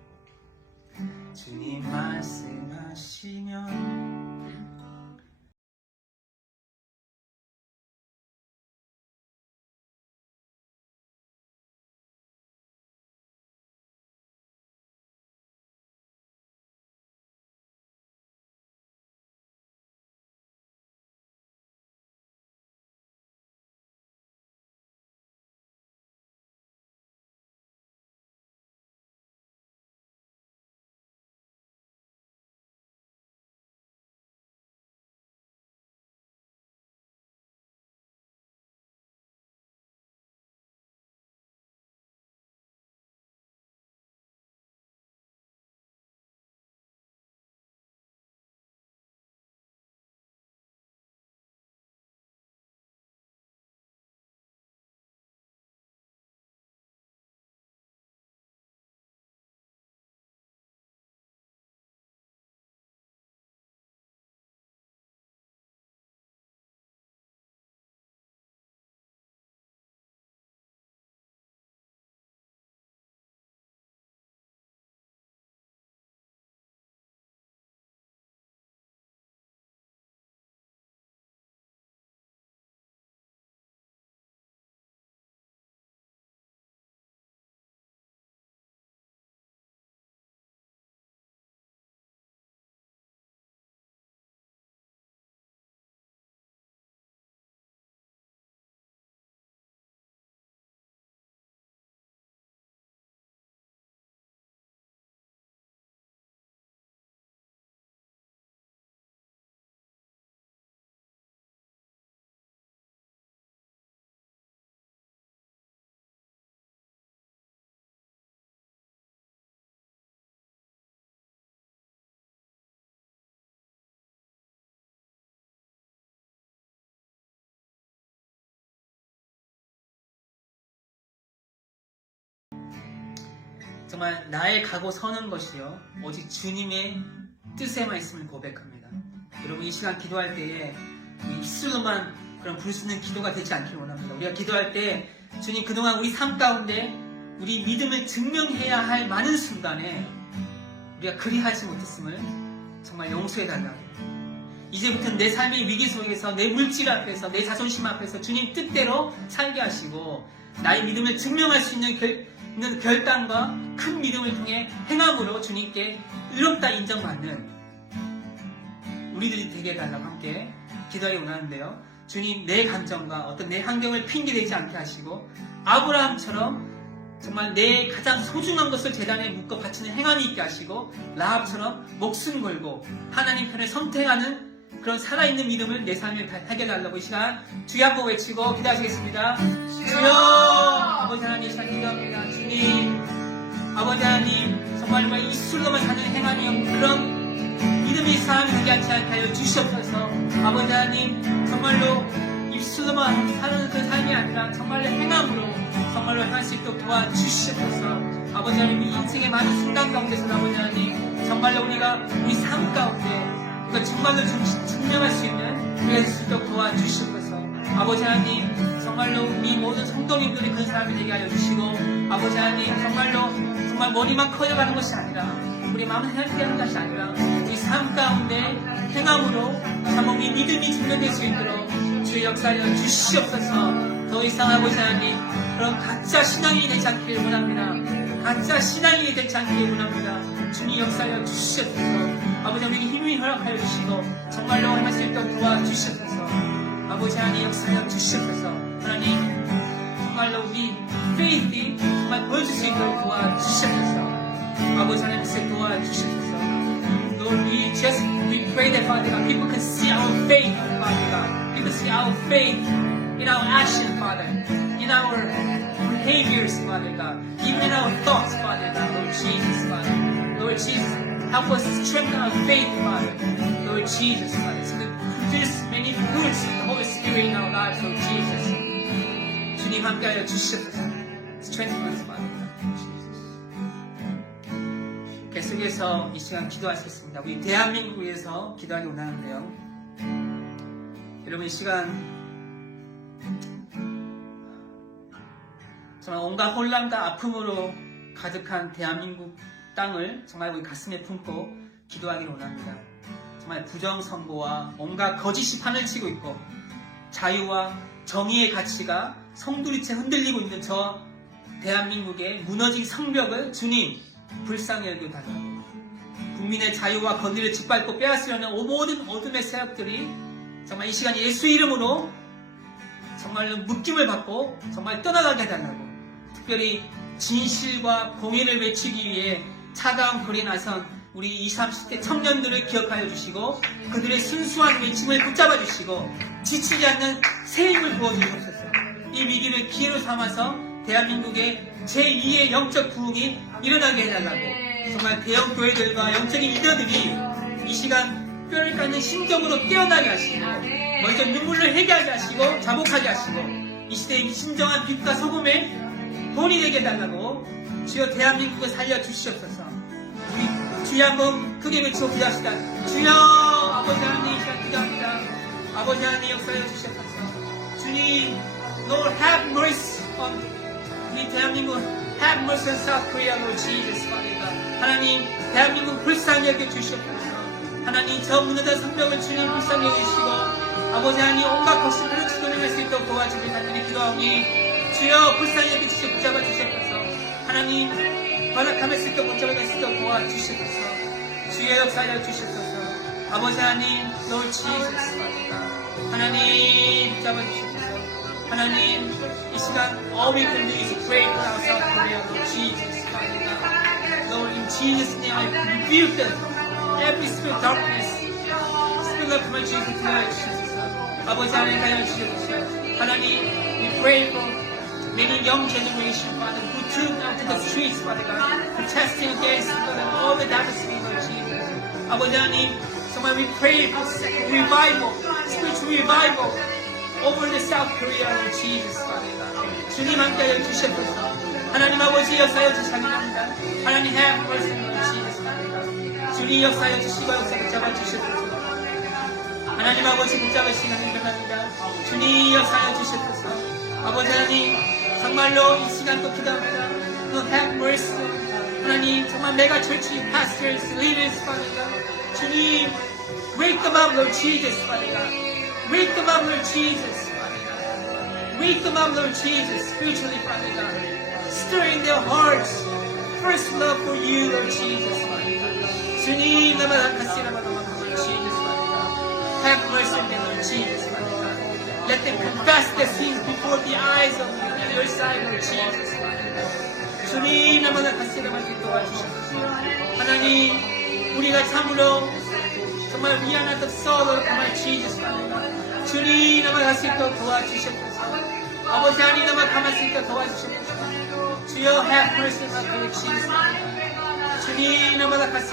정말 나의 가고 서는 것이요 오직 주님의 뜻에만 있음을 고백합니다. 여러분 이 시간 기도할 때에 입술로만 그런 부르짖는 기도가 되지 않길 원합니다. 우리가 기도할 때 주님 그동안 우리 삶 가운데 우리 믿음을 증명해야 할 많은 순간에 우리가 그리하지 못했음을 정말 용서해달라고, 이제부터는 내 삶의 위기 속에서 내 물질 앞에서 내 자존심 앞에서 주님 뜻대로 살게 하시고 나의 믿음을 증명할 수 있는 결단과 큰 믿음을 통해 행함으로 주님께 의롭다 인정받는 우리들이 되게 해달라고 함께 기도하기 원하는데요. 주님 내 감정과 어떤 내 환경을 핑계대지 않게 하시고 아브라함처럼 정말 내 가장 소중한 것을 제단에 묶어 바치는 행함이 있게 하시고 라합처럼 목숨 걸고 하나님 편을 선택하는 그런 살아있는 믿음을 내 삶에 하게 해달라고 이 시간 주여 한번 외치고 기도하시겠습니다. 주여! 아버지 하나님 이 시간 기도합니다. 주님 아버지 하나님 정말 입술로만 사는 행함이 없는 그런 믿음의 사람이 되지 않게 하여 주시옵소서. 아버지 하나님 정말로 입술로만 사는 그 삶이 아니라 정말로 행함으로 정말로 행할 수 있도록 도와주시옵소서. 아버지 하나님 이 인생의 많은 순간 가운데서 아버지 하나님 정말로 우리가 우리 삶 가운데 우리가 정말로 증명할 수 있는 우리가 될 수 있도록 도와주시옵소서. 아버지 하나님 정말로 우리 모든 성도님들이 그런 사람이 되게 하여 주시고 아버지 하나님 정말로 정말 머리만 커져가는 것이 아니라 우리 마음을 해하는 것이 아니라 우리 삶 가운데 행함으로 참 우리 믿음이 증명될 수 있도록 주의 역사하여 주시옵소서. 더 이상 아버지 하나님 그런 가짜 신앙이 되지 않기를 원합니다. 가짜 신앙이 되지 않기를 원합니다. 주님 역사하여 주시옵소서. 아버지 우리에게 힘을 허락하여 주시고 정말로 할 수 있도록 도와주시옵소서. 아버지 하나님 역사하여 주시옵소서. 하나님 정말로 우리 페이스 정말 보여줄 수 있도록 도와주시옵소서. 아버지 하나님 그 도와주시옵소서. Lord, we pray that Father God, people can see our faith, Father God. People see our faith in our action, Father, in our behaviors, Father God, even in our thoughts, Father God, Lord Jesus, Father. Lord Jesus, help us strengthen our faith, Father, Lord Jesus, Father, so that produce many fruits of the Holy Spirit in our lives, Lord Jesus. 주님 함께하여 주시옵소서. Strengthen us, Father God, Jesus. 계속해서 이 시간 기도하시겠습니다. 우리 대한민국을 위해서 기도하기 원하는데요. 여러분 이 시간 정말 온갖 혼란과 아픔으로 가득한 대한민국 땅을 정말 우리 가슴에 품고 기도하기를 원합니다. 정말 부정선거와 온갖 거짓이 판을 치고 있고 자유와 정의의 가치가 성두리째 흔들리고 있는 저 대한민국의 무너진 성벽을 주님 불쌍히 여겨달라고, 국민의 자유와 권리를 짓밟고 빼앗으려는 모든 어둠의 세력들이 정말 이 시간 예수 이름으로 정말로 묶임을 받고 정말 떠나가게 해달라고, 특별히 진실과 공의를 외치기 위해 차가운 거리에 나선 우리 20, 30대 청년들을 기억하여 주시고 그들의 순수한 외침을 붙잡아 주시고 지치지 않는 새 힘을 부어주시옵소서. 이 위기를 기회로 삼아서 대한민국의 제2의 영적 부흥이 일어나게 해달라고, 정말 대형 교회들과 영적인 리더들이 이 시간 뼈를 깎는 심정으로 깨어나게 하시고 먼저 눈물을 회개하게 하시고 자복하게 하시고 이 시대의 진정한 빛과 소금의 본이 되게 해달라고 주여 대한민국을 살려주시옵소서. 우리 주여 한번 크게 외치고 기도합시다. 주여 아버지 하나님 이 시간 기도합니다. 아버지 하나님 역사해 주시옵소서. 주님 Lord have mercy on 우리 대한민국 have mercy on South Korea Lord Jesus Father God. 하나님 대한민국 불쌍히 여겨주시옵소서. 하나님 저 무너진 성벽을 주님 불쌍히 여기시고 아버지 하나님 온갖 것을 그렇게 돌려낼 수 있도록 도와주길 간절히 기도하오니 주여 불쌍히 여겨주시고 붙잡아 주시옵소서. 하나님 바닥함을 수 있도록 붙잡아 수 있도록 도와주시옵소서. 주의 역사하여 주시옵소서. 아버지 하나님 Lord Jesus Father God. 하나님 붙잡아 주시옵소서. 하나님 이 시간 all we can do is pray for our South Korea Lord Jesus Father God. Lord in Jesus name I rebuke them. Every spirit of darkness, spirit of my Jesus, 아버지 하나님 가여 주시옵소서. 하나님, we pray for many young generation, Father, who took out to the streets, Father God, protesting against all the diversity, Lord Jesus. 아버지 하나님, 정말 we pray for revival, spiritual revival over the South Korea, Lord Jesus, Father God. 주님 함께하여 주시옵소서. 하나님 아버지 역사여 주시옵소서. 하나님 have mercy on Jesus. 주님 역사여 주시고 역사 붙잡아 주시옵소서. 하나님 아버지 붙잡으시는 일어납니다. 주님 역사여 주시옵소서. 아버지 하나님 정말로 이 시간도 기도합니다. To have mercy. 하나님 정말 내가 church pastors, leaders, Father God. 주님 wake them up, Lord Jesus, Father God. Wake them up, Lord Jesus, Father God. Wake them up, Lord Jesus, spiritually, Father God. Stir in their hearts first love for you, Lord Jesus, Father God. 주님 나만 가시나마나 Lord Jesus, Father God. Have mercy on them, Lord Jesus, Father God. Let them confess their sins before the eyes of your sight, Lord Jesus, Father God. 주님 나마나 가시나마나 도와주시옵소서. 하나님 우리가 참으로 정말 미안한 soul, 정말 Jesus, Father God. 주님 나만 갈 수 있도록 도와주시옵소서. 아버지 하나님 나만 가만 수 있도록 도와주시옵소서. 주여 have mercy on us, Jesus. 주님 나마다 가시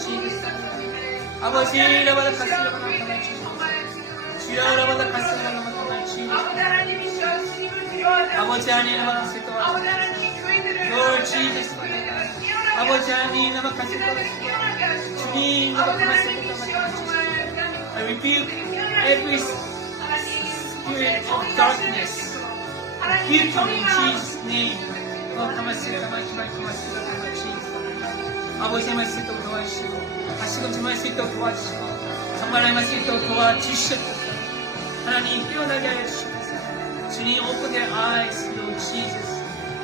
Jesus. 아버지 나마다 가시 주여 나마다 가시 Jesus. 아버지 하나님 나마다 가시 Lord Jesus. 아버지 하나님 나마다 가시 주님 나마다 가시 I rebuke every spirit of darkness. Rebuke them in Jesus' name. 아버지의 말씀 또 도와주시고 다시금 정말 수 있도록 도와주시고 정말 말씀 수 있도록 도와주시옵소서. 하나님 깨어나게 하여 주시옵소서. 주님 open their eyes, Lord Jesus.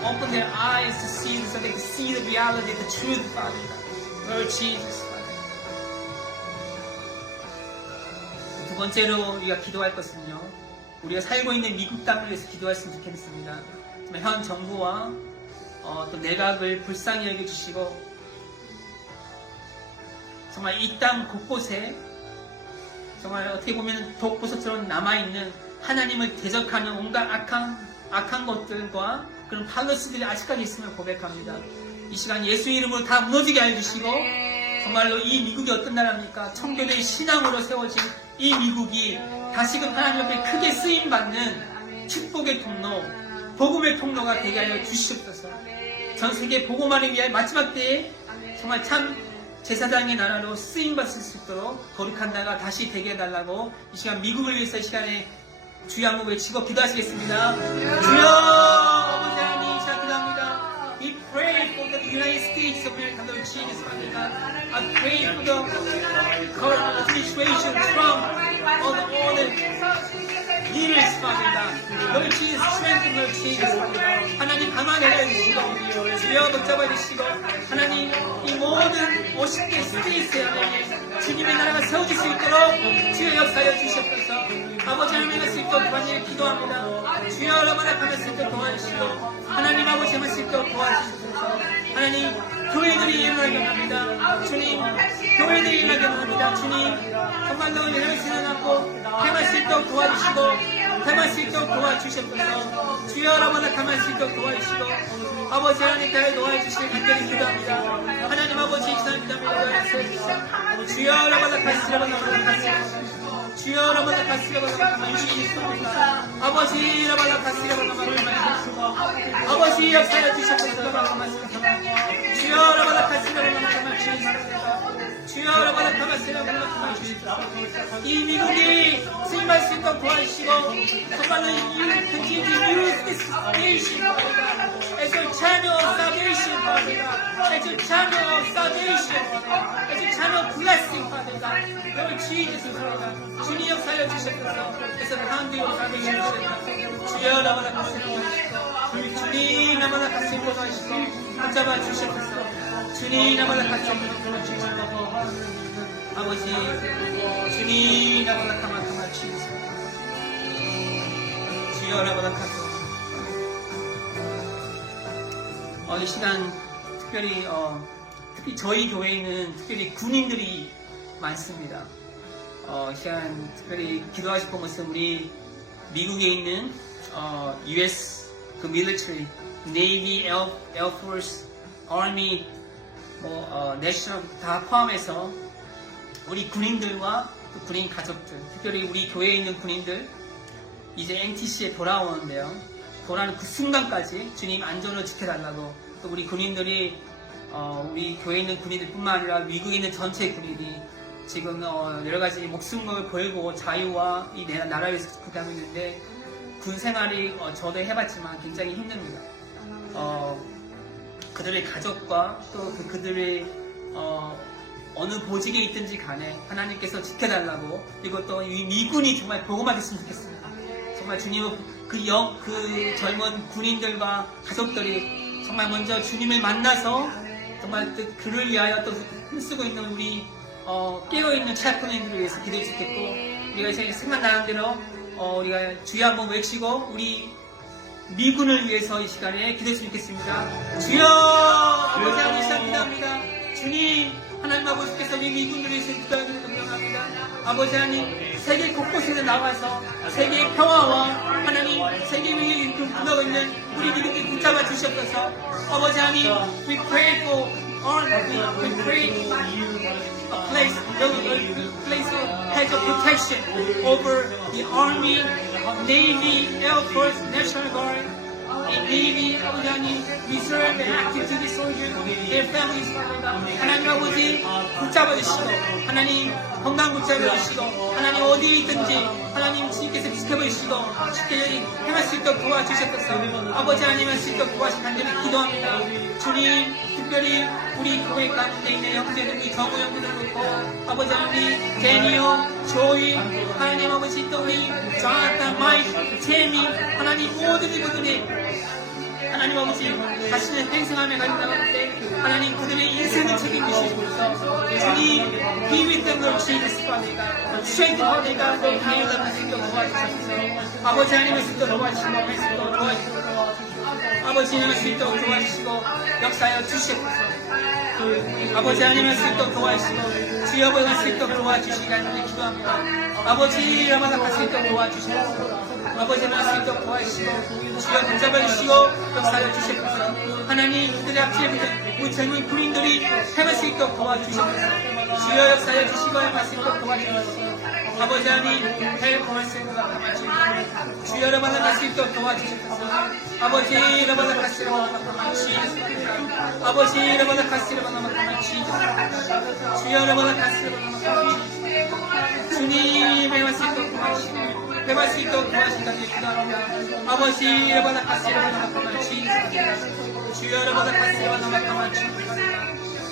Open their eyes to see so they can see the reality, the truth, Father. Lord Jesus. 두 번째로 우리가 기도할 것은요. 우리가 살고 있는 미국 땅을 위해서 기도했으면 좋겠습니다. 현 정부와 또 내각을 불쌍히 여겨주시고 정말 이 땅 곳곳에 정말 어떻게 보면 독보석처럼 남아있는 하나님을 대적하는 온갖 악한 것들과 그런 팔로스들이 아직까지 있음을 고백합니다. 이 시간 예수 이름으로 다 무너지게 해주시고 정말로 이 미국이 어떤 나라입니까? 청교도의 신앙으로 세워진 이 미국이 다시금 하나님 앞에 크게 쓰임받는 축복의 통로, 복음의 통로가 되게 하여 주시옵소서. 전 세계 복음화를 위한 마지막 때에 정말 참 제사장의 나라로 쓰임받을 수 있도록 거룩한 나라가 다시 되게 해달라고 이 시간 미국을 위해서 이 시간에 주여 한번 외치고 기도하시겠습니다. 주여 아버지 하나님 자 기도합니다. We pray for the United States of America, Lord Jesus, Father God. I pray for the current administration, Trump, all the leaders, Father God. Lord Jesus, strengthen Lord Jesus, Father God. 하나님 강하게 해주시고 주여 붙잡아 주시고 하나님 이 모든 50개 스테이트에 하나님 주님의 나라가 세워질 수 있도록 주여 역사하여 주시옵소서. 아버지 하나님 할수 있도록 구하니 기도합니다. 주여 여러분의 감을 수 있도록 도와주시고 하나님 아버지 할수 있도록 도와주시옵소서. 하나님 교회들이 일어나게 합니다. 주님 교회들이 일어나게 합니다. 주님 정말로 열심히 하고 행할 수 있도록 도와주시고 행할 수 있도록 도와주시옵소서. 주여 여러분의 감을 수 있도록 도와주시고 아버지 하나님께서 도와주시길 간절히 기도합니다. 하나님 아버지 기도합니다. 주여 여러분의 가시 여러분의 가시 주여 여러분의 가시 여러분의 가시 아버지 여러분의 가시 여러분의 가시 아버지 역사해 주시옵소서. 주여 여러분의 가시 여러분의 가시 주여 여러분의 가시 여러분의 가시 이 미국이 쓰임할 수 있도록 도와주시고 정말로 continue to use this nation as your channel of salvation, Father God. As your channel of salvation, as your channel of blessing, Father God. Lord Jesus, Father God. 주님 역사하여 주시옵소서. 그래서 가운데 역사하여 주시옵소서. 주여 나마다 가시고 주님 나마다 가시고 하시고 붙잡아 주시옵소서. 주님 나마다 가시고 아버지 주님 나마다 가만 주시옵소서. 주여 나마다 가시고 이 시간 특별히 저희 교회에는 특별히 군인들이 많습니다. 이 시간 특별히 기도하고 싶은 것은 우리 미국에 있는 US 그 military, Navy, Air Force, Army, National 다 포함해서 우리 군인들과 또 군인 가족들, 특별히 우리 교회에 있는 군인들 이제 NTC에 돌아오는데요. 돌아오는 그 순간까지 주님 안전을 지켜달라고, 또 우리 군인들이 우리 교회에 있는 군인들뿐만 아니라 미국에 있는 전체 군인이 지금 여러 가지 목숨을 걸고 자유와 이 나라를 위해서 하고 있는데, 군 생활이 저도 해봤지만 굉장히 힘듭니다. 그들의 가족과 또 그들의 어느 보직에 있든지 간에 하나님께서 지켜달라고, 그리고 또 이 미군이 정말 복음화 됐으면 좋겠습니다. 정말 주님은 그 젊은 군인들과 가족들이 정말 먼저 주님을 만나서 정말 그를 위하여 또 힘쓰고 있는 우리 깨어있는 체포인들을 위해서 기도해 주겠고, 우리가 이제 생각나는 대로 우리가 주여 한번 외치고 우리 미군을 위해서 이 시간에 기도했으면 좋겠습니다. 주여! 아버지 하나님 시작합니다. 주님, 하나님 아버지께서 우리 미군들을 위해서 기도하기를 명합니다. 아버지 하나님, 세계 곳곳에서 나와서 세계의 평화와 하나님, 세계 위에 군하고 있는 우리 미군들 붙잡아 주시옵소서. 아버지 하나님, we pray for we pray a place of hedge of protection over the Army, Navy, Air Force, National Guard, and Navy, 아버지 하나님, Reserve and Active Duty Soldiers, their families, 하나님 아버지 붙잡아 주시고, 하나님 건강 붙잡아 주시고, 하나님 어디에 있든지 하나님 주님께서 지켜봐 주시고 쉽게 행할 수 있도록 도와주셨소서. 아버지 하나님 할 수 있도록 도와주시 간절히 기도합니다. 주님, 특별히 우리 교회 가운데 있는 형제들, 우리 정우 형제들을 놓고 아버지 하나님, 데니오, 조이, 하나님 아버지 또 우리 조나탄, 마이크, 테미, 하나님 모든 이분들이 하나님 아버지 자신의 행생함에 가진다고 때 하나님 그들의 인생을 책임지시고 주님, be with them, Lord Jesus, Father God. Strength, Father God, Lord, heal them 할 수 있도록 도와주셔서 아버지 하나님 할 수 있도록 도와주시고 할 수 있도록 도와주시고 아버지 하나님 할 수 있도록 도와주시고 역사하여 주시옵소서. 아버지 하나님 할 수 있도록 도와주시고 주여 아버지 할 수 있도록 도와주시기를 기도합니다. 아버지 라마다 할 수 있도록 도와주시옵소서. 아버지 할 수 있도록 도와주시고 주여 붙잡아 주시고 역사하여 주시옵소서. 하나님 그들의 앞에 붙은 우리 젊은 군인들이 행할 수 있도록 도와주시옵소서. 주여 역사하여 주시고 행할 수 있도록 도와주시옵소서. 아버지 하나님 헬퍼할 수 있는 것같이 주여 여러분을 할 수 있도록 도와주시옵소서. 아버지 여러분을 할 수 있도록 도와주시옵소서. 아버지 여러분을 할 수 있도록 도와주시옵소서. 주여 여러분을 할 수 있도록 도와주시옵소서. 주님 행할 수 있도록 도와주시옵소서. 행할 수 있도록 도와주시기를 기도합니다. 아버지 여러분을 할 수 있도록 도와주시옵소서. 주여 여러분을 할 수 있도록 도와주시옵소서.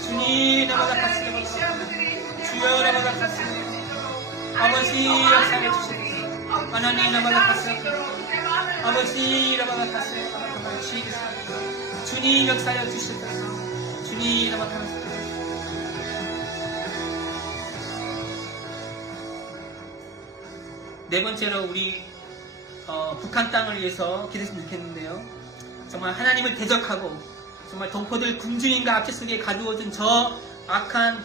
주님 여러분을 할 수 있도록 도와주시옵소서. 주여 여러분을 할 수 있도록 아버지 역사해 주시옵소서. 하나님 여러분을 할 수 있도록 아버지 여러분을 할 수 있도록 주시옵소서. 주님 역사해 주시옵소서. 주님 여러분을 할 수 있도록 네 번째로 우리 북한 땅을 위해서 기도했으면 좋겠는데요. 정말 하나님을 대적하고 정말 동포들 군주인과 압제 속에 가두어진 저 악한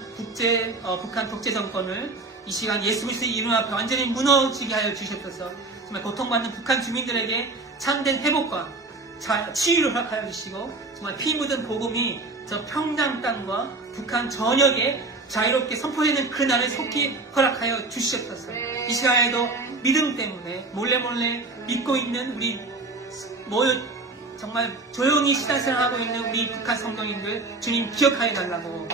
북한 독재 정권을 이 시간 예수 그리스도의 이름 앞에 완전히 무너지게 하여 주시옵소서. 정말 고통받는 북한 주민들에게 참된 회복과 치유를 허락하여 주시고 정말 피 묻은 복음이 저 평양 땅과 북한 전역에 자유롭게 선포되는 그날을 속히 허락하여 주시옵소서. 이 시간에도 믿음 때문에 몰래 믿고 있는 우리 정말 조용히 신앙생활하고 있는 우리 북한 성도님들 주님 기억하여 달라고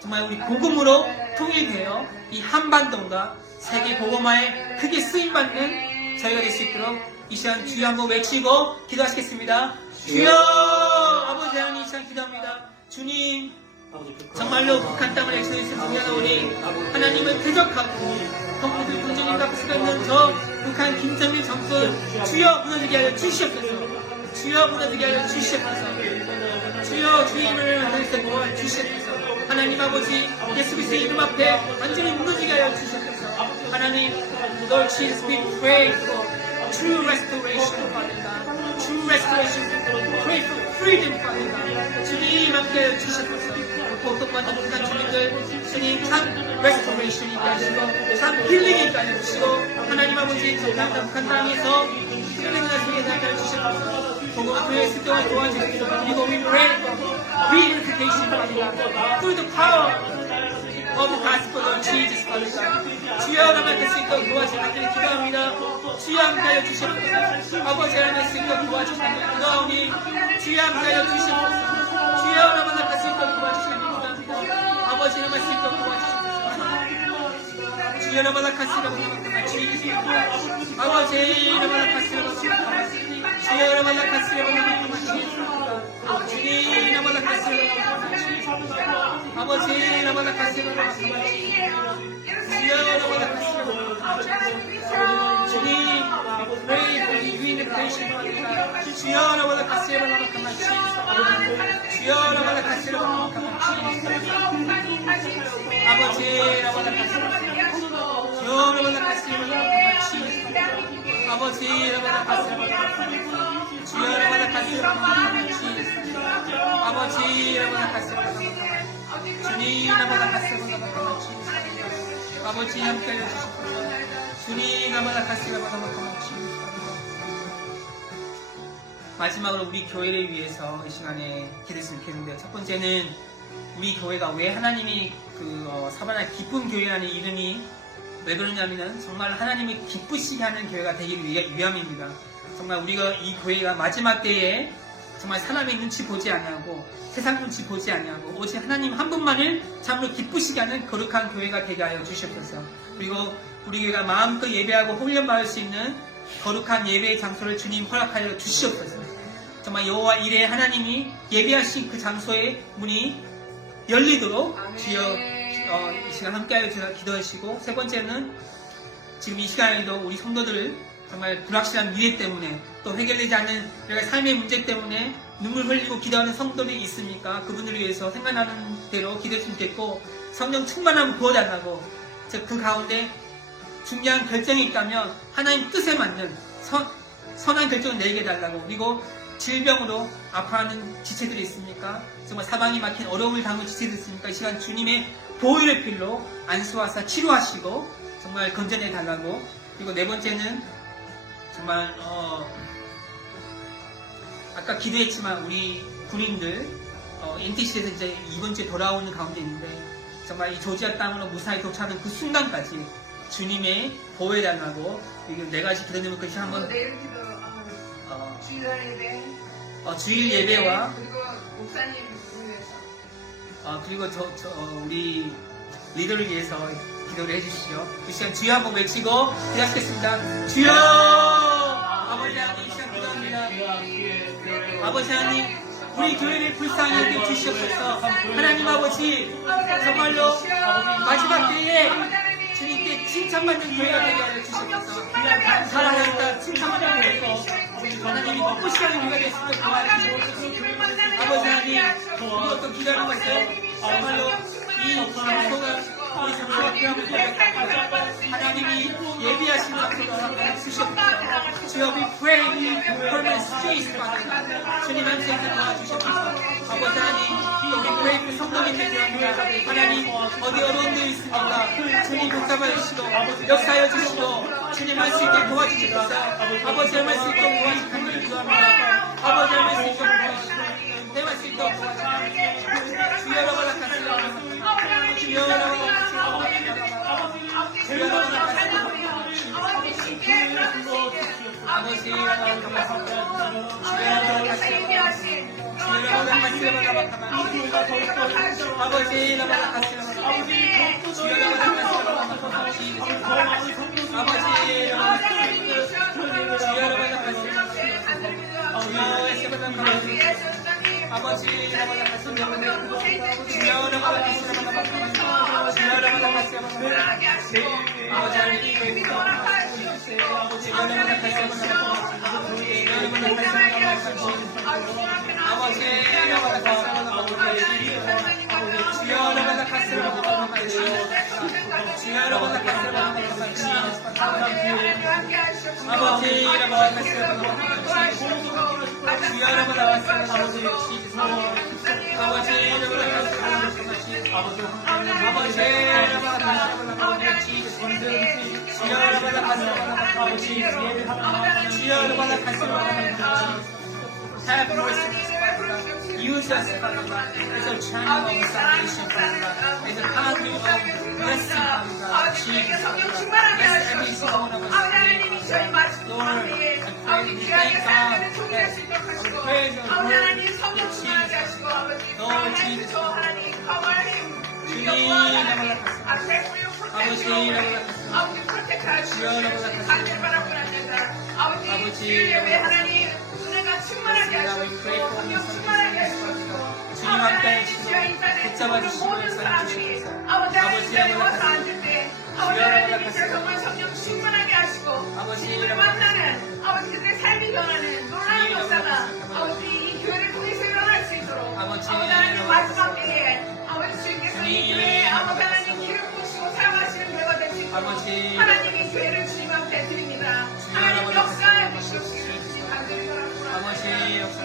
정말 우리 복음으로 통일되어 이 한반도가 세계 복음화에 크게 쓰임받는 저희가 될 수 있도록 이 시간 주여 한번 외치고 기도하시겠습니다. 주여 아버지 하나님 이 시간 기도합니다. 주님 정말로 북한 땅을 엑소에서 중요하오니 하나님을 대적하고 동포들 군주님 앞에 쓰는 저 북한 김정일 정권 주여 무너지게 하여 주시옵소서. 주여 무너지게 하여 주시옵소서. 주여 주님을 하늘에서 모아 주시옵소서. 하나님 아버지 예수 그리스도의 이름 앞에 완전히 무너지게 하여 주시옵소서. 하나님 Lord Jesus, we pray for true restoration, Father God. True restoration. Pray for freedom, Father God. 주님 함께 하여 주시옵소서. 고통받는 북한 주민들 주님 참 restoration이게 하시고 참 힐링이게 하여 주시고 하나님 아버지 정말 북한 땅에서 힐링을 하시게 하여 주시옵소서. 복음을 교회에 습격을 도와주시고 그리고 we pray for reunification, Father God, through the power of the gospel of Jesus, Father God. 주여 나만 만날 수 있도록 도와주시길 기도합니다. 주여 함께하여 주시옵소서. 아버지 만날 수 있도록 도와주시길 기도하오니 주여 함께하여 주시옵소서. 주여 만날 수 있도록 도와주시길 기도합니다. 아버지 만날 수 있도록 도와주시옵소서. 주여 만날 수 있도록 도와주시옵소서. 아버지 만날 수 있도록 도와주시옵소서. 주여 만날 수 있도록 도와주시옵소서. 주님 나만나 가시오. 아버지 나만나 가시오. 주여 나만나 가시오. 주님 pray for the unification. 주여 나만나 가시오. 주여 나만나 가시오. 아버지 나만나 가시오. 주여 나만나 가시오. 아버지 나만나 가시오. 주여 나만나 가시오. 아버지 나만나 가시오. 주님 나만나 가시오. 아버지 함께하여 주시옵소서. 주님 나만나 가시오. 마지막으로 우리 교회를 위해서 이 시간에 기도했으면 좋겠는데요. 첫 번째는 우리 교회가 왜 하나님이 사바나 기쁜 교회라는 이름이 왜 그러냐면은 정말 하나님이 기쁘시게 하는 교회가 되기 위함입니다. 정말 우리가 이 교회가 마지막 때에 정말 사람의 눈치 보지 아니하고 세상 눈치 보지 아니하고 오직 하나님 한 분만을 참으로 기쁘시게 하는 거룩한 교회가 되게 하여 주시옵소서. 그리고 우리 교회가 마음껏 예배하고 훈련 받을 수 있는 거룩한 예배의 장소를 주님 허락하여 주시옵소서. 정말 여호와 이레 하나님이 예배하신 그 장소의 문이 열리도록 주여 이 시간 함께하여 주셔서 기도하시고, 세 번째는 지금 이 시간에도 우리 성도들을 정말 불확실한 미래 때문에 또 해결되지 않는 우리가 삶의 문제 때문에 눈물 흘리고 기도하는 성도들이 있습니까? 그분들을 위해서 생각나는 대로 기도했으면 좋겠고, 성령 충만함을 부어달라고, 그 가운데 중요한 결정이 있다면 하나님 뜻에 맞는 선한 결정을 내게 해달라고, 그리고 질병으로 아파하는 지체들이 있습니까? 정말 사방이 막힌 어려움을 당하는 지체들이 있습니까? 이 시간 주님의 보혈의 필로 안수하사 치료하시고 정말 건져내 달라고. 그리고 네 번째는 정말 아까 기도했지만 우리 군인들 NTC에서 이제 이번 주에 돌아오는 가운데 있는데 정말 이 조지아 땅으로 무사히 도착하는 그 순간까지 주님의 보호해 달라고. 그리고 네 가지 기도 제목 끝이 한번 내일 기도 주일 예배, 주일 예배와 그리고 목사님 위해서 그리고 우리 리더를 위해서 기도를 해주시죠. 이 시간 주여 한번 외치고 기도하겠습니다. 주여! 아버지 하나님 이 시간 기도합니다. 아버지 하나님 우리 교회를 불쌍히 여겨 주시옵소서. 하나님 아버지 정말로 마지막 때에 주님께 칭찬받는 교회가 되게 하여 주시옵소서. 사랑하였다 칭찬받는 교회에서 하나님이 높으시는 교회가 됐으면 도와주시옵소서. 아버지 하나님 우리 어떤 기도하는 것을 정말로 이 장소가 우리 장소가 되어보게 하나님이 예비하신 장소가 주시옵소서. 주여 we pray for the streets, Father. 주님 함께해서 도와주시옵소서. 아버지 하나님 여기 pray 성도님들 기도합니다. 하나님 어디 어려운 데 있습니까? 주님 복잡하여 주시고 역사하여 주시고 주님 할 수 있게 도와주시옵소서. 아버지 할 수 있게 도와주시옵소서. 기도합니다. 아버지 할 수 있게 도와주시옵소서. 대할 수 있도록 도와주시옵소서. 주여 라바라카스 주여 라바라카스 주여 라바라카스 아버지 라바라카스 주여 라바라카스 주여 라바라카스 아버지 라바라카스 주여 라바라카스 아버지 라바라카스 주여 라바라카스 아버지 라바라카스 주여 라바라카스 주여 라바라카스 아버지 하나님 have mercy. Use us, Father God, as a channel of salvation, Father God, as a conduit of blessing, Father God. Jesus, praise you. 아버지 하나님 성령 충만하게 하시고 아버지 하나님 하나님 cover 우리 영광 하나님 I pray for you protection 아버지 프로텍트 하시고 반대바람을 안 된다 아버지 주일 예배 하나님 은혜가 충만하게 하시고 성령 충만하게 하시고 주님 함께 하시고 붙잡아 주시고 모든 사람들이 아버지 하나님 자리에 와서 앉을 때 아버지 하나님 이제 정말 성령 충만하게 하시고 주님을 만나는 아버지 그들의 삶이 변하는 놀라운 역사가 아버지 이 교회를 통해서 일어날 수 있도록 아버지 하나님 마지막 때에 아버지 주님께서 이 교회에 아버지 하나님 기름 부으시고 사용하시는 교회가 될 수 있도록 하나님이 교회를 주님 앞에 드립니다. 하나님 역사해 주시옵시고 주님 간절히 바랍니다. 아버지 역사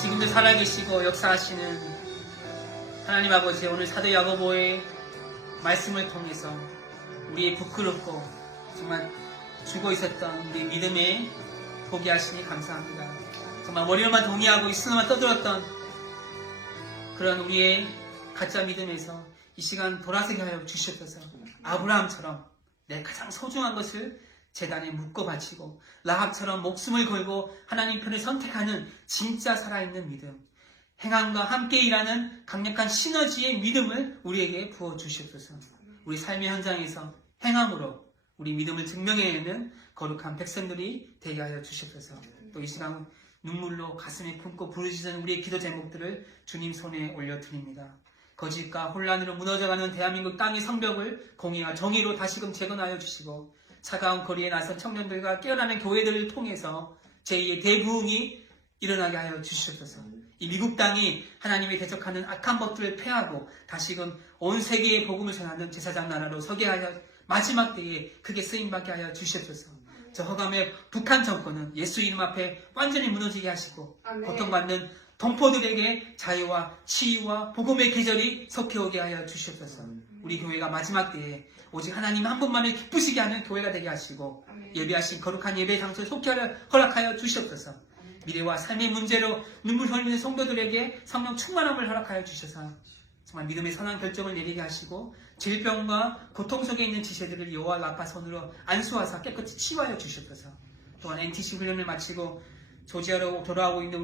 지금도 살아계시고 역사하시는 하나님 아버지, 오늘 사도 야고보의 말씀을 통해서 우리의 부끄럽고 정말 죽어 있었던 우리 믿음에 보게 하시니 감사합니다. 정말 머리로만 동의하고 있으나만 떠들었던 그런 우리의 가짜 믿음에서 이 시간 돌아서게 하여 주시옵소서. 아브라함처럼 내 가장 소중한 것을 제단에 묶어 바치고 라합처럼 목숨을 걸고 하나님 편을 선택하는 진짜 살아있는 믿음, 행함과 함께 일하는 강력한 시너지의 믿음을 우리에게 부어 주시옵소서. 우리 삶의 현장에서 행함으로 우리 믿음을 증명해내는 거룩한 백성들이 되게 하여 주시옵소서. 또 이 시간 눈물로 가슴에 품고 부르짖는 우리의 기도 제목들을 주님 손에 올려드립니다. 거짓과 혼란으로 무너져가는 대한민국 땅의 성벽을 공의와 정의로 다시금 재건하여 주시고 차가운 거리에 나선 청년들과 깨어나는 교회들을 통해서 제2의 대부흥이 일어나게 하여 주시옵소서. 이 미국 땅이 하나님의 대적하는 악한 법들을 폐하고 다시금 온 세계에 복음을 전하는 제사장 나라로 서게 하여 마지막 때에 크게 쓰임받게 하여 주시옵소서. 저 허감의 북한 정권은 예수 이름 앞에 완전히 무너지게 하시고 고통받는 동포들에게 자유와 치유와 복음의 계절이 섞여오게 하여 주시옵소서. 우리 교회가 마지막 때에 오직 하나님 한 분만을 기쁘시게 하는 교회가 되게 하시고 예배하신 거룩한 예배 장소를 속히 허락하여 주시옵소서. 미래와 삶의 문제로 눈물 흘리는 성도들에게 성령 충만함을 허락하여 주셔서 정말 믿음의 선한 결정을 내리게 하시고 질병과 고통 속에 있는 지체들을 여호와 라파 손으로 안수하사 깨끗이 치유하여 주시옵소서. 또한 NTC 훈련을 마치고 조지아로 돌아오고 있는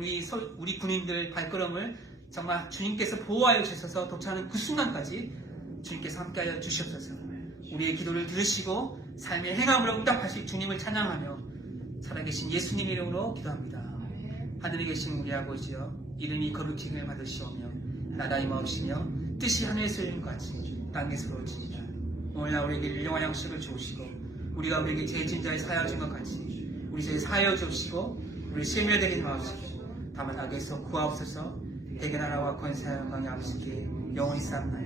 우리 군인들 발걸음을 정말 주님께서 보호하여 주셔서 도착하는 그 순간까지 주님께서 함께하여 주시옵소서. 우리의 기도를 들으시고 삶의 행함으로 응답하실 주님을 찬양하며 살아계신 예수님 이름으로 기도합니다. 하늘에 계신 우리 아버지여, 이름이 거룩히를 받으시오며 나라의 마옵시며 뜻이 하늘에서 이룬 것 같이 땅에서 이루어지이다. 오늘날 우리에게 일용할 양식을 주옵시고 우리가 우리에게 죄진 자의 사하여 준 것 같이 우리 죄 사하여 주옵시고 우리 실명되게 마옵시고 다만 악에서 구하옵소서. 대개 나라와 권세와 영광이 아버지께 영원히 쌓나이다.